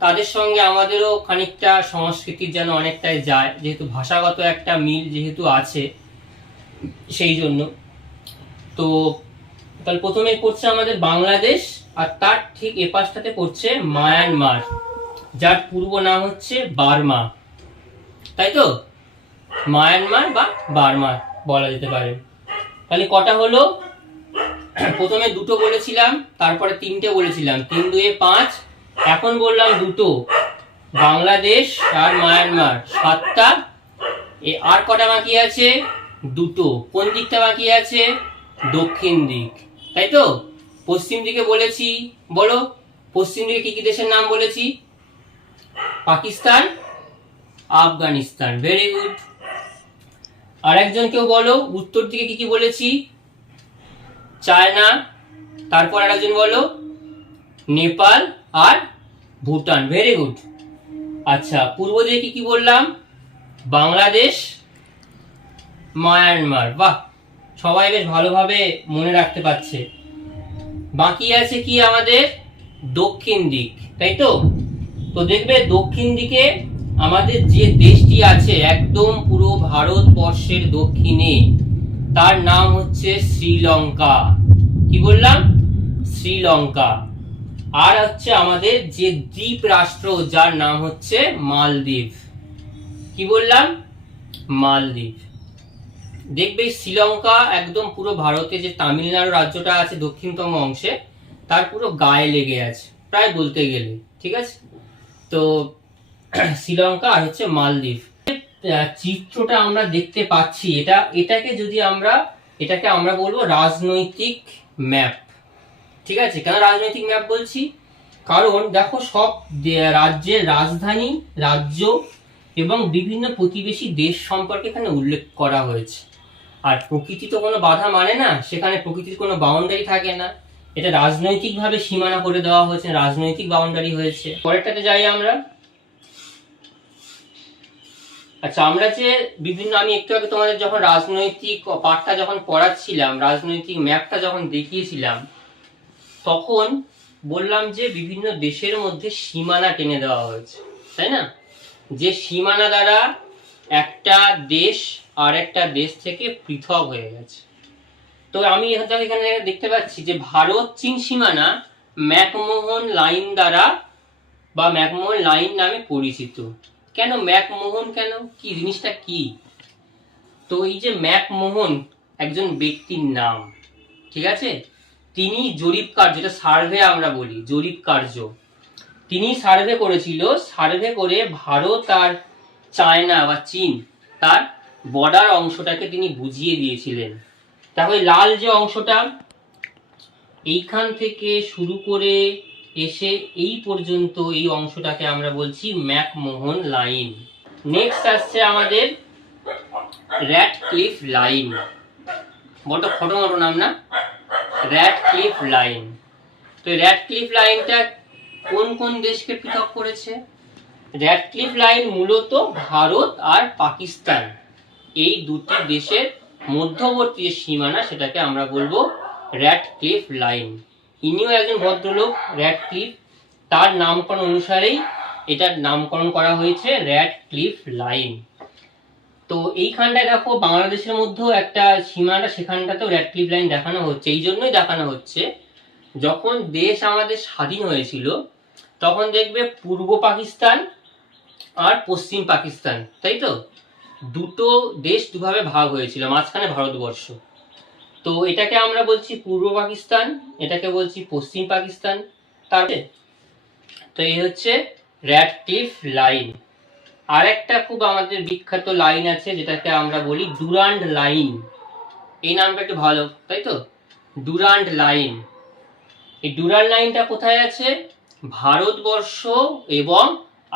তাদের সঙ্গে আমাদেরও খানিকটা সংস্কৃতির যেন অনেকটাই যায়, যেহেতু ভাষাগত একটা মিল যেহেতু আছে, সেই জন্য। তো তাহলে প্রথমে পড়ছে আমাদের বাংলাদেশ, আর তার ঠিক এপাশটাতে পড়ছে মায়ানমার, যার পূর্ব নাম হচ্ছে বার্মা, তাই তো? মায়ানমার বা বার্মা বলা যেতে পারে। তাহলে কটা হলো? প্রথমে 2টো বলেছিলাম, তারপরে 3টে বলেছিলাম, 3 2 5, এখন বললাম 2টো, বাংলাদেশ আর মায়ানমার, 7টা। আর কটা বাকি আছে? 2টো। কোন দিকটা বাকি আছে? দক্ষিণ দিক, তাই তো? পশ্চিম দিকে বলেছি, বলো পশ্চিম দিকে কি কি দেশের নাম বলেছি? পাকিস্তান, আফগানিস্তান। Very good. আর একজন কেউ বলো উত্তর দিকে কি কি বলেছি? চায়না, তারপর আরেকজন বলো নেপাল আর ভুটান। Very good. আচ্ছা, পূর্ব দিকে কি কি বললাম? বাংলাদেশ, মায়ানমার। বাহ, সবাই বেশ ভালোভাবে মনে রাখতে পারছে। বাকি আছে কি আমাদের? দক্ষিণ দিক, তাই তো? তো দেখবে দক্ষিণ দিকে আমাদের যে দেশটি আছে একদম পুরো ভারতবর্ষের দক্ষিণে, তার নাম হচ্ছে শ্রীলঙ্কা। কি বললাম? শ্রীলঙ্কা। আর হচ্ছে আমাদের যে দ্বীপ রাষ্ট্র, যার নাম হচ্ছে মালদ্বীপ। কি বললাম? মালদ্বীপ। দেখবে শ্রীলঙ্কা একদম পুরো ভারতে যে তামিলনাড়ু রাজ্যটা আছে দক্ষিণতম অংশে, তার পুরো গায়ে লেগে আছে প্রায় বলতে গেলে। ঠিক আছে, তো শ্রীলঙ্কা আর হচ্ছে মালদ্বীপ। চিত্রটা আমরা দেখতে পাচ্ছি, এটাকে আমরা বলবো রাজনৈতিক ম্যাপ। ঠিক আছে, কেন রাজনৈতিক ম্যাপ বলছি? কারণ দেখো সব রাজ্যের রাজধানী, রাজ্য এবং বিভিন্ন প্রতিবেশী দেশ সম্পর্কে এখানে উল্লেখ করা হয়েছে। আর প্রকৃতি তো কোনো বাধা মানে না, সেখানে প্রকৃতির কোনো বাউন্ডারি থাকে না, এটা রাজনৈতিকভাবে সীমানা করে দেওয়া হয়েছে, রাজনৈতিক বাউন্ডারি হয়েছে। পরেরটাতে যাই আমরা। আচ্ছা, আমরা যে বিভিন্ন, আমি একটু আগে তোমাদের যখন রাজনৈতিক পাঠটা যখন পড়াচ্ছিলাম, রাজনৈতিক ম্যাপটা যখন দেখিয়েছিলাম, তখন বললাম যে বিভিন্ন দেশের মধ্যে সীমানা টেনে দেওয়া হয়েছে, তাই না? যে সীমানা দ্বারা একটা দেশ আর একটা দেশ থেকে পৃথক হয়ে গেছে। তো আমি এখানে দেখতে পাচ্ছি যে ভারত চীন সীমানা ম্যাকমোহন লাইন দ্বারা বা ম্যাকমোহন লাইন নামে পরিচিত। কেন ম্যাকমোহন, কেন, কি জিনিসটা কি? তো এই যে ম্যাকমোহন একজন ব্যক্তির নাম, ঠিক আছে? তিনি জরিপ কার্য, যেটা সার্ভে আমরা বলি, জরিপ কার্য, তিনি সার্ভে করেছিল। সার্ভে করে ভারত আর চায়না বা চীন তার বর্ডার অংশটাকে তিনি বুঝিয়ে দিয়েছিলেন। তাহলে লাল যে অংশটা, এইখান থেকে শুরু করে এসে এই পর্যন্ত এই অংশটাকে আমরা বলছি ম্যাকমোহন লাইন। নেক্সট আসছে আমাদের র্যাডক্লিফ লাইন। বড় খটোমটো নাম না, র্যাডক্লিফ লাইন। তো র্যাডক্লিফ লাইনটা কোন কোন দেশকে পৃথক করেছে? র্যাডক্লিফ লাইন মূলত ভারত আর পাকিস্তান, এই দুটি দেশের মধ্যবর্তী যে সীমানা, সেটাকে আমরা বলবো র্যাডক্লিফ লাইন। ইনিও একজন ভদ্রলোক, র্যাডক্লিফ, তার নামকরণ অনুসারেই এটার নামকরণ করা হয়েছে র্যাডক্লিফ লাইন। তো এইখানটায় দেখো বাংলাদেশের মধ্যেও একটা সীমানা, সেখানটাতেও র্যাডক্লিফ লাইন দেখানো হচ্ছে। এই জন্যই দেখানো হচ্ছে, যখন দেশ আমাদের স্বাধীন হয়েছিল তখন দেখবে পূর্ব পাকিস্তান আর পশ্চিম পাকিস্তান, তাই তো, দুটো দেশ দুভাবে ভাগ হয়েছিল, মাঝখানে ভারতবর্ষ। তো এটাকে আমরা বলছি পূর্ব পাকিস্তান, এটাকে বলছি পশ্চিম পাকিস্তান। তারপরে তো এই হচ্ছে র্যাডক্লিফ লাইন। আর একটা খুব আমাদের বিখ্যাত লাইন আছে, যেটাকে আমরা বলি ডুরান্ড লাইন। এই নামটা একটু ভালো, তাই তো, ডুরান্ড লাইন। এই ডুরান্ড লাইনটা কোথায় আছে? ভারতবর্ষ এবং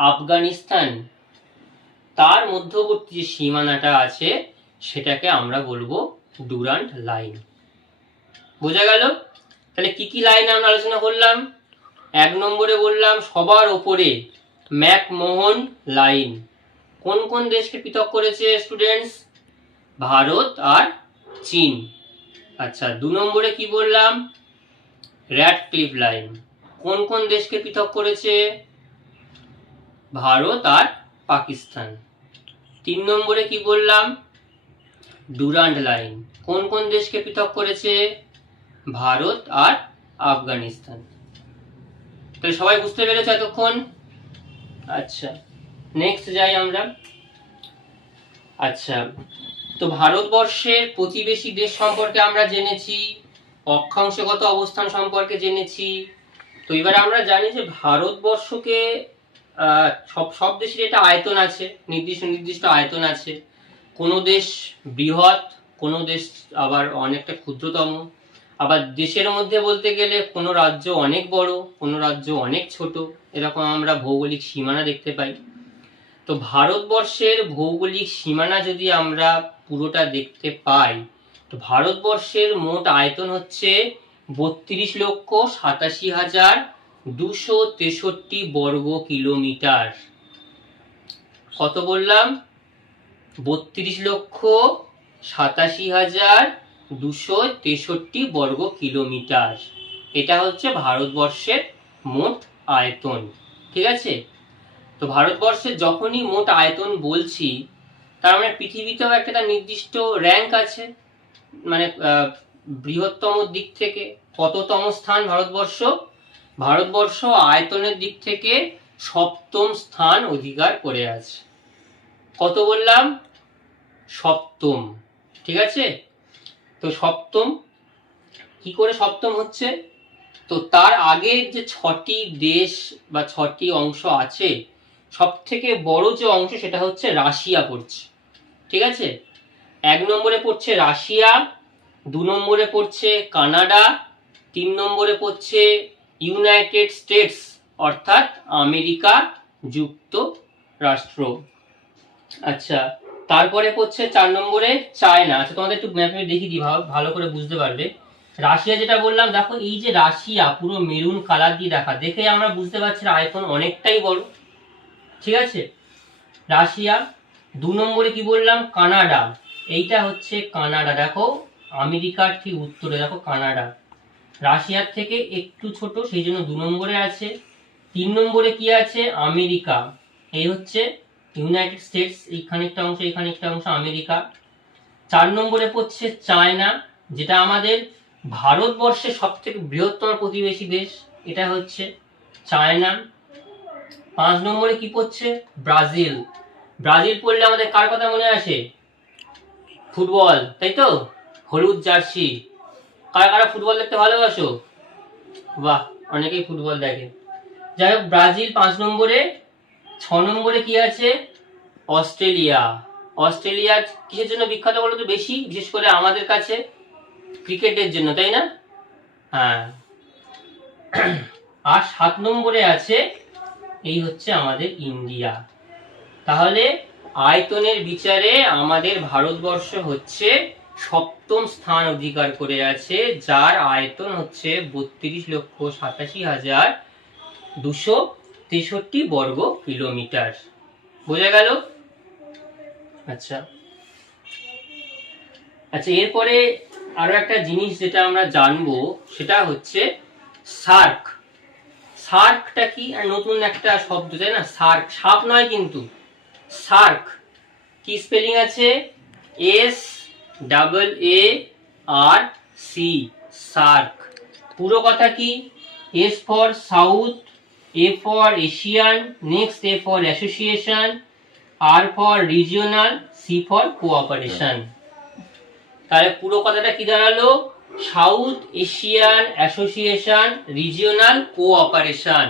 আফগানিস্তান, তার মধ্যবর্তী যে সীমানাটা আছে সেটাকে আমরা বলবো ডুরান্ড লাইন। বোঝা গেল? তাহলে কি কি লাইন আমরা আলোচনা করলাম? 1 নম্বরে বললাম সবার ওপরে ম্যাকমোহন লাইন। কোন কোন দেশকে পৃথক করেছে স্টুডেন্টস? ভারত আর চীন। আচ্ছা, 2 নম্বরে কি বললাম? Radcliffe line. কোন কোন দেশকে পৃথক করেছে? ভারত আর পাকিস্তান। 3 নম্বরে কি বললাম? Durand line. কোন কোন দেশকে পৃথক করেছে? ভারত আর আফগানিস্তান। তাহলে সবাই বুঝতে পেরেছে এতক্ষণ? আচ্ছা, নেক্সট যাই আমরা। আচ্ছা, তো ভারতবর্ষের প্রতিবেশী দেশ সম্পর্কে আমরা জেনেছি, অক্ষাংশগত অবস্থান সম্পর্কে জেনেছি। তো এবার আমরা জানি যে ভারতবর্ষকে সব দেশের একটা আয়তন আছে, নির্দিষ্ট আয়তন আছে। কোনো দেশ বৃহৎ, কোনো দেশ আবার অনেকটা ক্ষুদ্রতম। আবার দেশের মধ্যে বলতে গেলে কোনো রাজ্য অনেক বড়, কোনো রাজ্য অনেক ছোট, এরকম আমরা ভৌগোলিক সীমানা দেখতে পাই। তো ভারতবর্ষের ভৌগোলিক সীমানা যদি আমরা পুরোটা দেখতে পাই, তো ভারতবর্ষের মোট আয়তন হচ্ছে 32,87,263 বর্গ কিলোমিটার। কত বললাম? 32,87,263 বর্গ কিলোমিটার। এটা হচ্ছে ভারতবর্ষের মোট আয়তন, ঠিক আছে? তো ভারতবর্ষের যখনই মোট আয়তন বলছি, তার মানে পৃথিবীতেও একটা তার নির্দিষ্ট র্যাঙ্ক আছে, মানে বৃহত্তম দিক থেকে কততম স্থান ভারতবর্ষ? ভারতবর্ষ আয়তনের দিক থেকে 7ম স্থান অধিকার করে আছে। কত বললাম? 7ম, ঠিক আছে? তো 7ম, কি করে 7ম হচ্ছে? তো তার আগে যে 6টি দেশ বা 6টি অংশ আছে, সব থেকে বড় যে অংশ সেটা হচ্ছে রাশিয়া পড়ছে, ঠিক আছে? 1 নম্বরে পড়ছে রাশিয়া, 2 নম্বরে পড়ছে কানাডা, 3 নম্বরে পড়ছে ইউনাইটেড স্টেটস অর্থাৎ আমেরিকা যুক্তরাষ্ট্র। আচ্ছা, তারপরে পড়ছে 4 নম্বরে চায়না। আচ্ছা তোমাদের একটু ম্যাপে দেখিয়ে দিই, ভালো করে বুঝতে পারবে। রাশিয়া যেটা বললাম, দেখো এই যে রাশিয়া পুরো মেরুন কালার দিয়ে দেখা, দেখে আমরা বুঝতে পারছি আয়তন অনেকটাই বড়, ঠিক আছে। রাশিয়া। 2 নম্বরে কি বললাম, কানাডা। এইটা হচ্ছে কানাডা, দেখো আমেরিকার ঠিক উত্তরে দেখো কানাডা, রাশিয়ার থেকে একটু ছোট, সেই জন্য 2 নম্বরে আছে। 3 নম্বরে কি আছে, আমেরিকা। এই হচ্ছে ইউনাইটেড স্টেটস, এইখানে একটা অংশ, এখানে একটা অংশ আমেরিকা। 4 নম্বরে পড়ছে চায়না, যেটা আমাদের ভারতবর্ষের সব থেকে বৃহত্তম প্রতিবেশী দেশ, এটা হচ্ছে চায়না। 5 নম্বরে কি পড়ছে, ব্রাজিল। ব্রাজিল পড়লে আমাদের কার কথা মনে আসে, ফুটবল, তাই তো, হলুদ জার্সি। কারা কারা ফুটবল দেখতে ভালোবাসো, বাহ, অনেকেই ফুটবল দেখে। যাই হোক, ব্রাজিল 5 নম্বরে। 6 নম্বরে কি আছে, অস্ট্রেলিয়া। অস্ট্রেলিয়া কিসের জন্য বিখ্যাত বলো তো বেশি, বিশেষ করে আমাদের কাছে, ক্রিকেটের জন্য, তাই না? হ্যাঁ। আর 7 নম্বরে আছে, এই হচ্ছে আমাদের ইন্ডিয়া। তাহলে আয়তনের বিচারে আমাদের ভারতবর্ষ হচ্ছে 7ম স্থান অধিকার করে আছে, যার আয়তন হচ্ছে 32,87,263 বর্গ কিলোমিটার। বোঝা গেল? আচ্ছা আচ্ছা, এরপরে আরো একটা জিনিস যেটা আমরা জানবো, সেটা হচ্ছে সার্ক। সার্কটা কি, নতুন একটা শব্দ, তাই না? সার্ক, সাপ নয় কিন্তু, সার্ক। কি স্পেলিং আছে, SAARC, সার্ক। পুরো কথা কি, S for south, A for Asian, next A for association, R for regional, C for cooperation. তাহলে পুরো কথাটা কি দাঁড়ালো, south Asian association regional cooperation.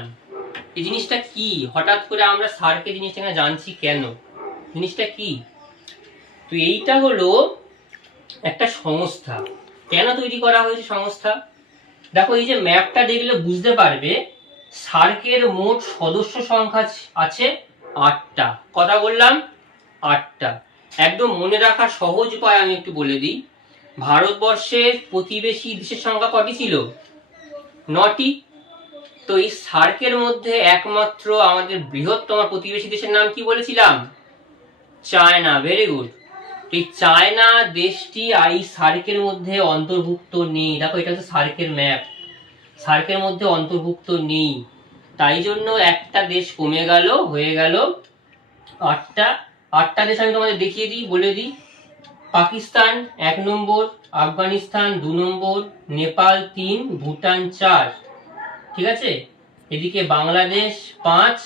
এই জিনিসটা কি, হঠাৎ করে আমরা সার্কের জিনিসটা জানছি কেন, জিনিসটা কি? তো এইটা হলো একটা সংস্থা। কেন তৈরি করা হয়েছে সংস্থা, দেখো এই যে ম্যাপটা দেখলে বুঝতে পারবে, সার্কের মোট সদস্য সংখ্যা আছে 8টা। কথা বললাম 8টা। একদম মনে রাখার সহজ উপায় আমি একটু বলে দিই। ভারতবর্ষের প্রতিবেশী দেশের সংখ্যা কটি ছিল, 9টি। তো এই সার্কের মধ্যে একমাত্র আমাদের বৃহত্তম প্রতিবেশী দেশের নাম কি বলেছিলাম, চায়না। Very good. এই চায়না দেশটি এই সার্কের মধ্যে অন্তর্ভুক্ত নেই। দেখো এটা হচ্ছে সার্কের ম্যাপ, সার্কের মধ্যে অন্তর্ভুক্ত নেই, তাই জন্য একটা দেশ কমে গেল, হয়ে গেল 8টা। 8টা দেশ আমি তোমাদের দেখিয়ে দিই, বলে দিই। পাকিস্তান 1 নম্বর, আফগানিস্তান 2 নম্বর, নেপাল 3, ভুটান 4, ঠিক আছে। এদিকে বাংলাদেশ 5,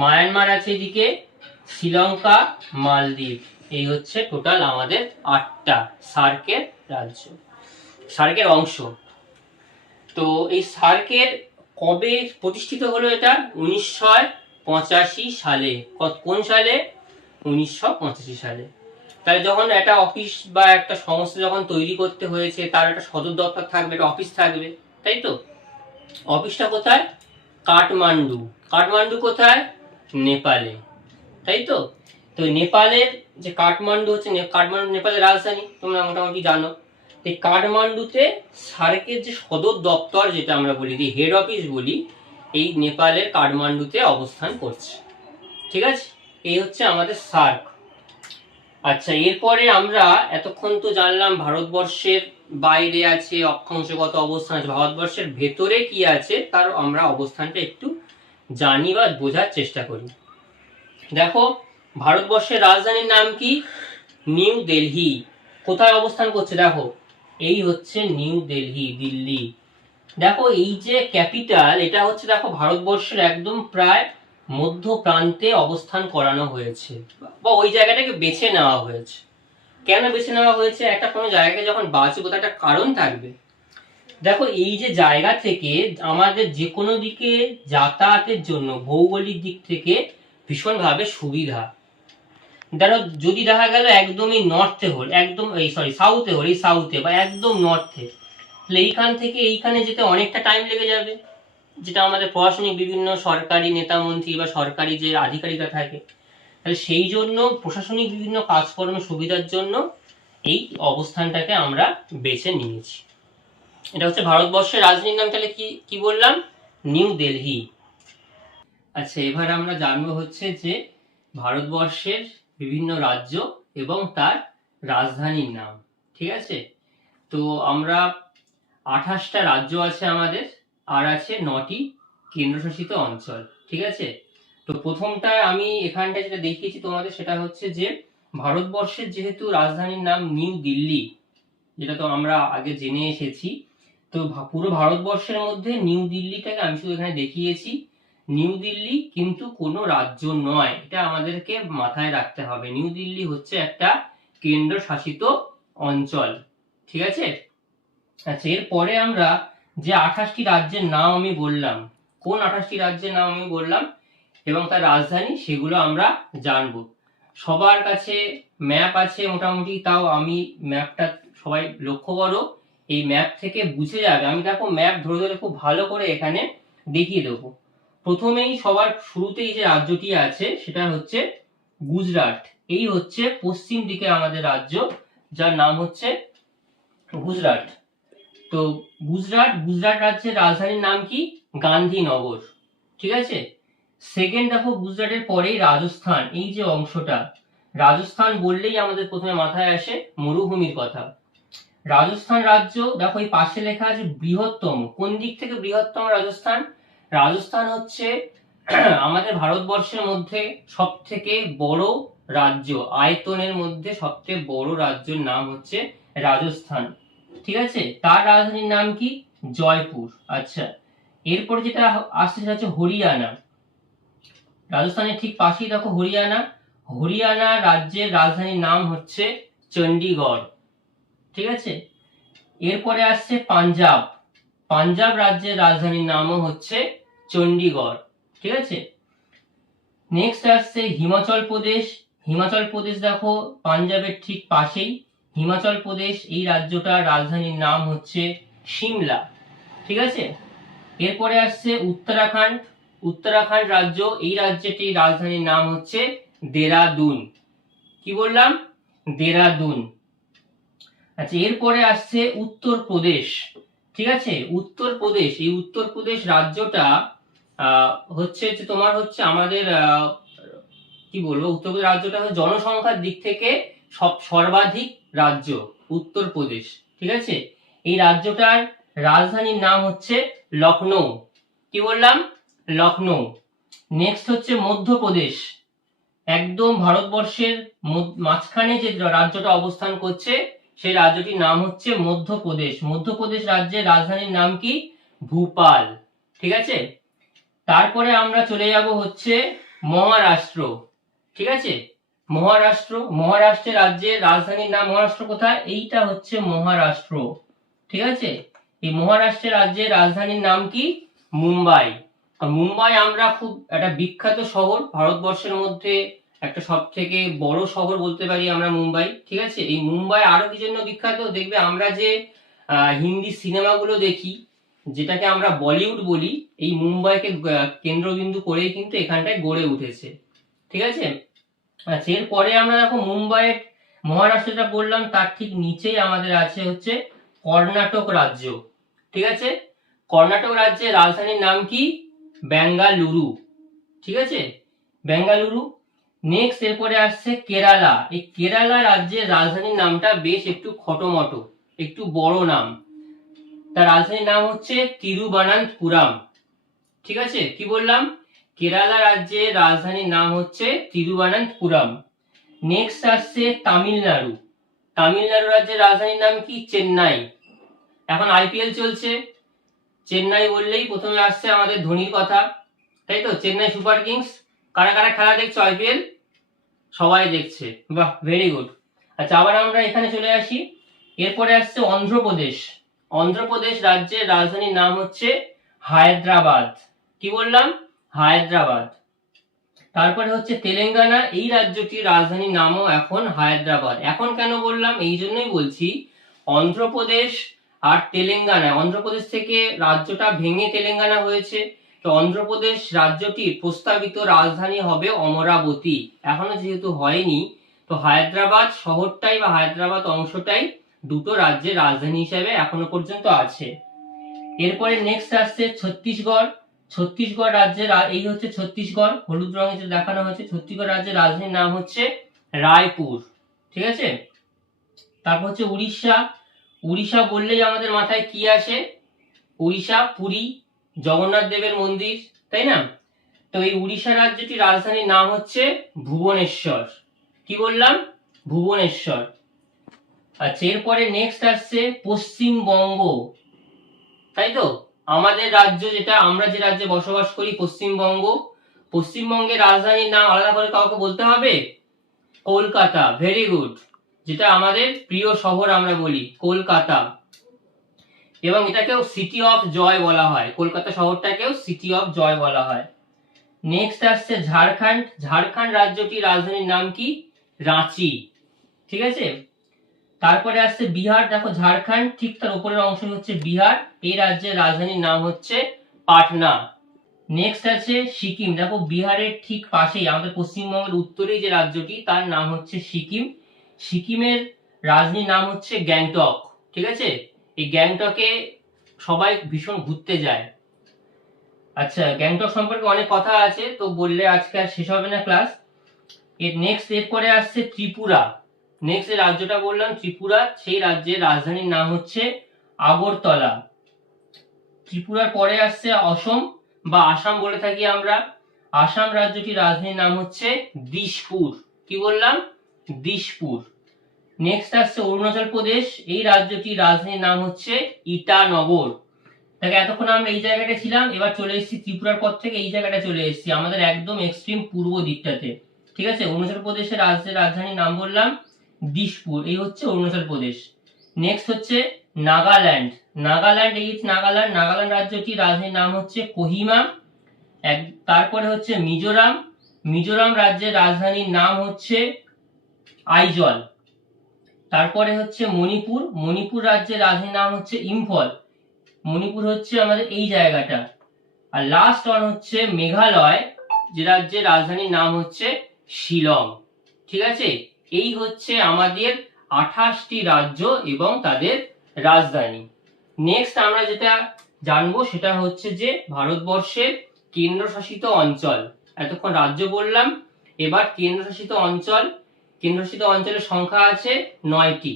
মায়ানমার আছে এদিকে, শ্রীলঙ্কা, মালদ্বীপ। এই হচ্ছে টোটাল আমাদের 8টা সার্কের রাজ্য, সার্কের অংশ। তো এই সার্কের কবে প্রতিষ্ঠিত হলো, এটা 1985 সালে। কোন সালে, 1985 সালে। তাহলে যখন একটা অফিস বা একটা সংস্থা যখন তৈরি করতে হয়েছে, তার একটা সদর দপ্তর থাকবে, একটা অফিস থাকবে, তাই তো। অফিসটা কোথায়, কাঠমান্ডু। কাঠমান্ডু কোথায়, নেপালে, তাই তো। তো নেপালের যে কাঠমান্ডু হচ্ছে, কাঠমান্ডু নেপালের রাজধানী, তোমরা মোটামুটি জানো। এই কাঠমান্ডুতে সার্কের যে সদর দপ্তর, যেটা আমরা বলি হেড অফিস বলি, এই নেপালের কাঠমান্ডুতে অবস্থান করছে, ঠিক আছে। এই হচ্ছে আমাদের সার্ক। আচ্ছা, এরপরে আমরা এতক্ষণ তো জানলাম ভারতবর্ষের বাইরে আছে, অক্ষাংশগত অবস্থান আছে, ভারতবর্ষের ভেতরে কি আছে তার আমরা অবস্থানটা একটু জানি বা বোঝার চেষ্টা করি। দেখো ভারতবর্ষের রাজধানীর নাম কি, নিউ দিল্লি। কোথায় অবস্থান করছে, দেখো এই হচ্ছে নিউ দিল্লি, দিল্লি। দেখো এই যে ক্যাপিটাল, এটা হচ্ছে দেখো ভারতবর্ষের একদম প্রায় মধ্য প্রান্তে অবস্থান করানো হয়েছে, বা ওই জায়গাটাকে বেছে নেওয়া হয়েছে। কেন বেছে নেওয়া হয়েছে, একটা কোনো জায়গাকে যখন বাছবো তার একটা কারণ থাকবে। দেখো এই যে জায়গা থেকে আমাদের যে কোনো দিকে যাতায়াতের জন্য ভৌগোলিক দিক থেকে ভীষণভাবে সুবিধা। ধরো যদি দেখা গেল একদমই নর্থে হল, একদম সাউথে হল, এই সাউথে বা একদম নর্থে, তাহলে এইখান থেকে এইখানে যেতে অনেকটা টাইম লেগে যাবে, যেটা আমাদের প্রশাসনিক বিভিন্ন সরকারি নেতা মন্ত্রী বা সরকারি যে আধিকারিকরা থাকে, তাহলে সেই জন্য প্রশাসনিক বিভিন্ন কাজকর্মের সুবিধার জন্য এই অবস্থানটাকে আমরা বেছে নিয়েছি। এটা হচ্ছে ভারতবর্ষের রাজধানীর নাম। তাহলে কি কি বললাম? নিউ দিল্লি। আচ্ছা, এবার আমরা জানবো হচ্ছে যে ভারতবর্ষের বিভিন্ন রাজ্য এবং তার রাজধানীর নাম। ঠিক আছে, তো আমরা 28টা রাজ্য আছে আমাদের, আর আছে 9টি কেন্দ্রশাসিত অঞ্চল। ঠিক আছে, তো প্রথমটা আমি এখানটা যেটা দেখিয়েছি তোমাদের সেটা হচ্ছে যে ভারতবর্ষের যেহেতু রাজধানীর নাম নিউ দিল্লি, যেটা তো আমরা আগে জেনে এসেছি, তো পুরো ভারতবর্ষের মধ্যে নিউ দিল্লিটাকে আমি শুধু এখানে দেখিয়েছি। নিউ দিল্লি কিন্তু কোনো রাজ্য নয়, এটা আমাদেরকে মাথায় রাখতে হবে। নিউ দিল্লি হচ্ছে একটা কেন্দ্রশাসিত অঞ্চল। ঠিক আছে, আচ্ছা, এরপরে আমরা যে 28টি রাজ্যের নাম আমি বললাম, কোন 28টি রাজ্যের নাম আমি বললাম এবং তার রাজধানী, সেগুলো আমরা জানবো। সবার কাছে ম্যাপ আছে মোটামুটি, তাও আমি ম্যাপটা সবাই লক্ষ্য করো, এই ম্যাপ থেকে বুঝে যাবে। আমি দেখো ম্যাপ ধরে ধরে খুব ভালো করে এখানে দেখিয়ে দেবো। প্রথমেই সবার শুরুতেই যে রাজ্যটি আছে সেটা হচ্ছে গুজরাট। এই হচ্ছে পশ্চিম দিকে আমাদের রাজ্য, যার নাম হচ্ছে গুজরাট। তো গুজরাট রাজ্যের রাজধানীর নাম কি? গান্ধীনগর। ঠিক আছে, সেকেন্ড দেখো গুজরাটের পরেই রাজস্থান। এই যে অংশটা, রাজস্থান বললেই আমাদের প্রথমে মাথায় আসে মরুভূমির কথা। রাজস্থান রাজ্য দেখো এই পাশে লেখা আছে বৃহত্তম। কোন দিক থেকে বৃহত্তম রাজস্থান? রাজস্থান হচ্ছে আমাদের ভারতবর্ষের মধ্যে সব থেকে বড় রাজ্য, আয়তনের মধ্যে সবচেয়ে বড় রাজ্যের নাম হচ্ছে রাজস্থান। ঠিক আছে, তার রাজধানীর নাম কি? জয়পুর। আচ্ছা, এরপর যেটা আসছে সেটা হচ্ছে হরিয়ানা। রাজস্থানের ঠিক পাশেই দেখো হরিয়ানা। হরিয়ানা রাজ্যের রাজধানীর নাম হচ্ছে চণ্ডীগড়। ঠিক আছে, এরপরে আসছে পাঞ্জাব। পাঞ্জাব রাজ্যের রাজধানীর নামও হচ্ছে চণ্ডীগড়। ঠিক আছে, নেক্সট আসছে হিমাচল প্রদেশ। হিমাচল প্রদেশ দেখো পাঞ্জাবের ঠিক পাশেই। হিমাচল প্রদেশ এই রাজ্যটার রাজধানীর নাম হচ্ছে সিমলা। ঠিক আছে, এরপরে আসছে উত্তরাখণ্ড। উত্তরাখণ্ড রাজ্য, এই রাজ্যটির রাজধানীর নাম হচ্ছে দেরাদুন। কি বললাম? দেরাদুন। আচ্ছা, এরপরে আসছে উত্তরপ্রদেশ। ঠিক আছে, উত্তরপ্রদেশ, এই উত্তরপ্রদেশ রাজ্যটা হচ্ছে যে তোমার হচ্ছে আমাদের কি বলবো, উত্তরপ্রদেশ রাজ্যটা হচ্ছে জনসংখ্যার দিক থেকে সর্বাধিক রাজ্য উত্তরপ্রদেশ। ঠিক আছে, এই রাজ্যটার রাজধানীর নাম হচ্ছে লখনৌ। কি বললাম? লখনৌ। নেক্সট হচ্ছে মধ্যপ্রদেশ। একদম ভারতবর্ষের মাঝখানে যে রাজ্যটা অবস্থান করছে সেই রাজ্যটির নাম হচ্ছে মধ্যপ্রদেশ। মধ্যপ্রদেশ রাজ্যের রাজধানীর নাম কি? ভূপাল। ঠিক আছে, তারপরে আমরা চলে যাব হচ্ছে মহারাষ্ট্র। ঠিক আছে, মহারাষ্ট্রের রাজ্যের রাজধানীর নাম, মহারাষ্ট্র কোথায়? এইটা হচ্ছে মহারাষ্ট্র। ঠিক আছে, এই মহারাষ্ট্রের রাজ্যের রাজধানীর নাম কি? মুম্বাই। মুম্বাই আমরা খুব একটা বিখ্যাত শহর, ভারতবর্ষের মধ্যে একটা সব থেকে বড় শহর বলতে পারি আমরা মুম্বাই। ঠিক আছে, এই মুম্বাই আরো কি জন্য বিখ্যাত? দেখবে আমরা যে হিন্দি সিনেমাগুলো দেখি, যেটাকে আমরা বলিউড বলি, এই মুম্বাইকে কেন্দ্রবিন্দু করেই কিন্তু এখানটায় গড়ে উঠেছে। ঠিক আছে, আচ্ছা, এরপরে আমরা দেখো মুম্বাইয়ের মহারাষ্ট্রটা বললাম, তার ঠিক নিচেই আমাদের আছে হচ্ছে কর্ণাটক রাজ্য। ঠিক আছে, কর্ণাটক রাজ্যের রাজধানীর নাম কি? বেঙ্গালুরু। ঠিক আছে, বেঙ্গালুরু। নেক্সট এরপরে আসছে কেরালা। এই কেরালা রাজ্যের রাজধানীর নামটা বেশ একটু খটোমটো, একটু বড় নাম। তার রাজধানীর নাম হচ্ছে তিরুবনন্তপুরম। ঠিক আছে, কি বললাম? কেরালা রাজ্যের রাজধানীর নাম হচ্ছে তিরুবনন্তপুরম। নেক্সট আসছে তামিলনাড়ু। তামিলনাড়ু রাজ্যের রাজধানীর নাম কি? চেন্নাই। এখন আইপিএল চলছে, চেন্নাই বললেই প্রথমে আসছে আমাদের ধোনির কথা, তাই তো? Chennai Super Kings. কারা কারা খেলা দেখছো আইপিএল? সবাই দেখছে, বাহ, ভেরি গুড। আচ্ছা, আবার আমরা এখানে চলে আসি। এরপরে আসছে অন্ধ্রপ্রদেশ। অন্ধ্রপ্রদেশ রাজ্যের রাজধানীর নাম হচ্ছে হায়দ্রাবাদ। কি বললাম? হায়দ্রাবাদ। তারপরে হচ্ছে তেলেঙ্গানা। এই রাজ্যটির রাজধানীর নামও এখন হায়দ্রাবাদ। এখন কেন বললাম? এই জন্যই বলছি, অন্ধ্রপ্রদেশ আর তেলেঙ্গানা, অন্ধ্রপ্রদেশ থেকে রাজ্যটা ভেঙে তেলেঙ্গানা হয়েছে, তো তো অন্ধ্রপ্রদেশ রাজ্যটির প্রস্তাবিত রাজধানী হবে অমরাবতী। এখনো যেহেতু হয়নি, তো হায়দ্রাবাদ শহরটাই বা হায়দ্রাবাদ অংশটাই দুটো রাজ্যের রাজধানী হিসেবে এখনো পর্যন্ত আছে। এরপরে নেক্সট আসছে ছত্তিশগড়। ছত্তিশগড় রাজ্যের এই হচ্ছে ছত্তিশগড়, হলুদ রঙে যে দেখানো হয়েছে। ছত্তিশগড় রাজ্যের রাজধানীর নাম হচ্ছে রায়পুর, ঠিক আছে। তারপর হচ্ছে উড়িষ্যা। উড়িষ্যা বললেই আমাদের মাথায় কি আসে? উড়িষ্যা, পুরী, জগন্নাথ দেবের মন্দির, তাই না? তো এই উড়িষ্যা রাজ্যটির রাজধানীর নাম হচ্ছে ভুবনেশ্বর। কি বললাম? ভুবনেশ্বর। আচ্ছা, এরপরে নেক্সট আসছে পশ্চিমবঙ্গ, তাই তো? আমাদের রাজ্য, যেটা আমরা যে রাজ্যে বসবাস করি, পশ্চিমবঙ্গ। পশ্চিমবঙ্গের রাজধানীর নাম আলাদা করে কাউকে বলতে হবে? কলকাতা। Very good. যেটা আমাদের প্রিয় শহর আমরা বলি কলকাতা, এবং এটাকেও সিটি অফ জয় বলা হয়। কলকাতা শহরটাকেও সিটি অফ জয় বলা হয়। নেক্সট আসছে ঝাড়খণ্ড। ঝাড়খণ্ড রাজ্যটির রাজধানীর নাম কি? রাঁচি, ঠিক আছে। তারপরে আসছে বিহার। দেখো ঝাড়খণ্ড ঠিক তার উপরের অংশ হচ্ছে বিহার, এই রাজ্যের রাজধানীর নাম হচ্ছে পাটনা। নেক্সট আছে সিকিম। দেখো বিহারের ঠিক পাশেই আমাদের পশ্চিমবঙ্গের উত্তরেই যে রাজ্যটি, তার নাম হচ্ছে সিকিম। সিকিমের রাজধানীর নাম হচ্ছে গ্যাংটক, ঠিক আছে। এই গ্যাংটকে সবাই ভীষণ ঘুরতে যায়। আচ্ছা, গ্যাংটক সম্পর্কে অনেক কথা আছে, তো বললে আজকে আর শেষ হবে না ক্লাস। এরপরে আসছে ত্রিপুরা। নেক্সট যে রাজ্যটা বললাম ত্রিপুরা, সেই রাজ্যের রাজধানীর নাম হচ্ছে আগরতলা। ত্রিপুরার পরে আসছে অসম বা আসাম বলে থাকি আমরা। আসাম রাজ্যটির রাজধানীর নাম হচ্ছে দিশপুর। কি বললাম? দিশপুর। নেক্সট আসছে অরুণাচল প্রদেশ। এই রাজ্যটির রাজধানীর নাম হচ্ছে ইটানগর। দেখো এতক্ষণ আমরা এই জায়গাটা ছিলাম, এবার চলে এসেছি ত্রিপুরার পর থেকে এই জায়গাটা চলে এসেছি আমাদের একদম এক্সট্রিম পূর্ব দিকটাতে, ঠিক আছে। অরুণাচল প্রদেশের রাজধানীর নাম বললাম দিশপুর, এই হচ্ছে অরুণাচল প্রদেশ। নেক্সট হচ্ছে নাগাল্যান্ড। নাগাল্যান্ড, এই নাগাল্যান্ড। নাগাল্যান্ড রাজ্যটির রাজধানীর নাম হচ্ছে কোহিমা। তারপরে হচ্ছে মিজোরাম। মিজোরাম রাজ্যের রাজধানীর নাম হচ্ছে আইজল। তারপরে হচ্ছে মণিপুর। মণিপুর রাজ্যের রাজধানীর নাম হচ্ছে ইম্ফল। মণিপুর হচ্ছে আমাদের এই জায়গাটা। আর লাস্ট ওয়ান হচ্ছে মেঘালয়, যে রাজ্যের রাজধানীর নাম হচ্ছে শিলং, ঠিক আছে। এই হচ্ছে আমাদের 28টি রাজ্য এবং তাদের রাজধানী। নেক্সট আমরা যেটা জানবো সেটা হচ্ছে যে ভারতবর্ষের কেন্দ্রশাসিত অঞ্চল। এতক্ষণ রাজ্য বললাম, এবার কেন্দ্রশাসিত অঞ্চল। কেন্দ্রশাসিত অঞ্চলের সংখ্যা আছে 9টি।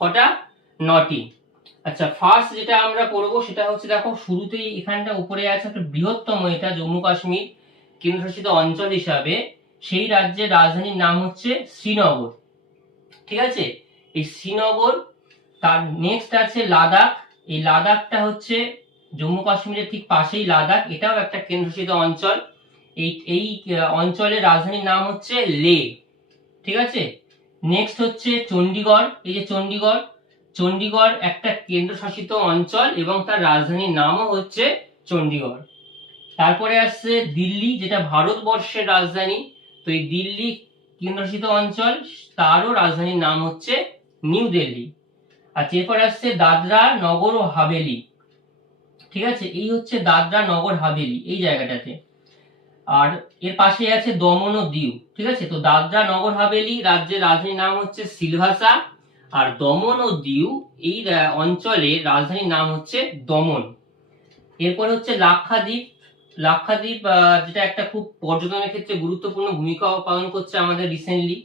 কটা? 9টি। আচ্ছা, ফার্স্ট যেটা আমরা করব সেটা হচ্ছে, দেখো শুরুতেই এখানটা উপরে আছে একটা বৃহত্তম, এটা জম্মু কাশ্মীর কেন্দ্রশাসিত অঞ্চল হিসাবে। সেই রাজ্যের রাজধানীর নাম হচ্ছে শ্রীনগর, ঠিক আছে। এই শ্রীনগর। তার নেক্সট আছে লাদাখ। এই লাদাখটা হচ্ছে জম্মু কাশ্মীরের ঠিক পাশেই লাদাখ, এটাও একটা কেন্দ্রশাসিত অঞ্চল। এই অঞ্চলের রাজধানীর নাম হচ্ছে লে, ঠিক আছে। নেক্সট হচ্ছে চণ্ডীগড়। এই যে চণ্ডীগড়, চণ্ডীগড় একটা কেন্দ্রশাসিত অঞ্চল এবং তার রাজধানীর নামও হচ্ছে চণ্ডীগড়। তারপরে আসছে দিল্লি, যেটা ভারতবর্ষের রাজধানী। তো এই দিল্লি কেন্দ্রশাসিত অঞ্চল, তারও রাজধানীর নাম হচ্ছে নিউ দিল্লি। আর এরপরে আসছে দাদরা নগর ও হাভেলি, ঠিক আছে। এই হচ্ছে দাদরা নগর হাভেলি, এই জায়গাটাতে। আর এর পাশে আছে দমন ও দিউ, ঠিক আছে। তো দাদরা নগর হাভেলি রাজ্যের রাজধানীর নাম হচ্ছে সিলভাসা, আর দমন ও দিউ এই অঞ্চলের রাজধানীর নাম হচ্ছে দমন। এরপর হচ্ছে লাক্ষাদ্বীপ। লাক্ষাদ্বীপ যেটা একটা খুব পর্যটনের ক্ষেত্রে গুরুত্বপূর্ণ ভূমিকা পালন করছে আমাদের রিসেন্টলি।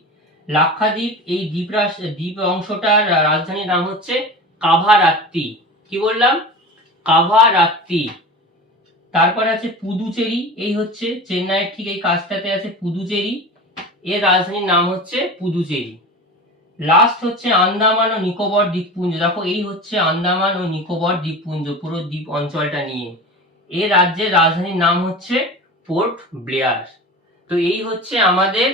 লাক্ষাদ্বীপ এই দ্বীপ অংশটার রাজধানীর নাম হচ্ছে কাভারাত্তি। কি বললাম? কাভারাত্তি। তারপরে আছে পুদুচেরি। এই হচ্ছে চেন্নাইয়ের ঠিক এই কাছটাতে আছে পুদুচেরি, এর রাজধানীর নাম হচ্ছে পুদুচেরি। লাস্ট হচ্ছে আন্দামান ও নিকোবর দ্বীপপুঞ্জ। দেখো এই হচ্ছে আন্দামান ও নিকোবর দ্বীপপুঞ্জ, পুরো দ্বীপ অঞ্চলটা নিয়ে। এই রাজ্যের রাজধানীর নাম হচ্ছে পোর্ট ব্লেয়ার। তো এই হচ্ছে আমাদের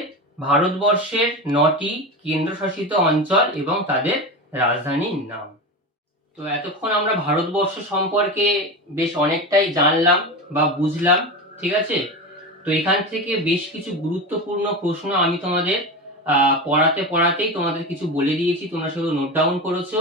ভারতবর্ষের 9টি কেন্দ্রশাসিত অঞ্চল এবং তাদের রাজধানীর নাম। তো এতক্ষণ আমরা ভারতবর্ষ সম্পর্কে বেশ অনেকটাই জানলাম বা বুঝলাম, ঠিক আছে। তো এখান থেকে বেশ কিছু গুরুত্বপূর্ণ প্রশ্ন আমি তোমাদের পড়াতেই তোমাদের কিছু বলে দিয়েছি, তোমরা সেগুলো নোট ডাউন করেছো।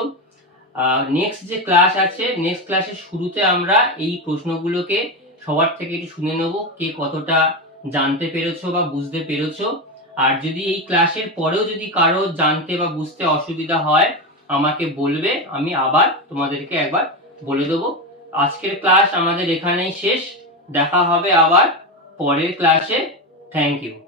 নেক্সট যে ক্লাস আছে, নেক্সট ক্লাসের শুরুতে আমরা এই প্রশ্নগুলোকে সবার থেকে একটু শুনে নেব কে কতটা জানতে পেরেছো বা বুঝতে পেরেছো। আর যদি এই ক্লাসের পরেও যদি কারো জানতে বা বুঝতে অসুবিধা হয় আমাকে বলবে, আমি আবার তোমাদেরকে একবার বলে দেবো। আজকের ক্লাস আমাদের এখানেই শেষ, দেখা হবে আবার পরের ক্লাসে। Thank you.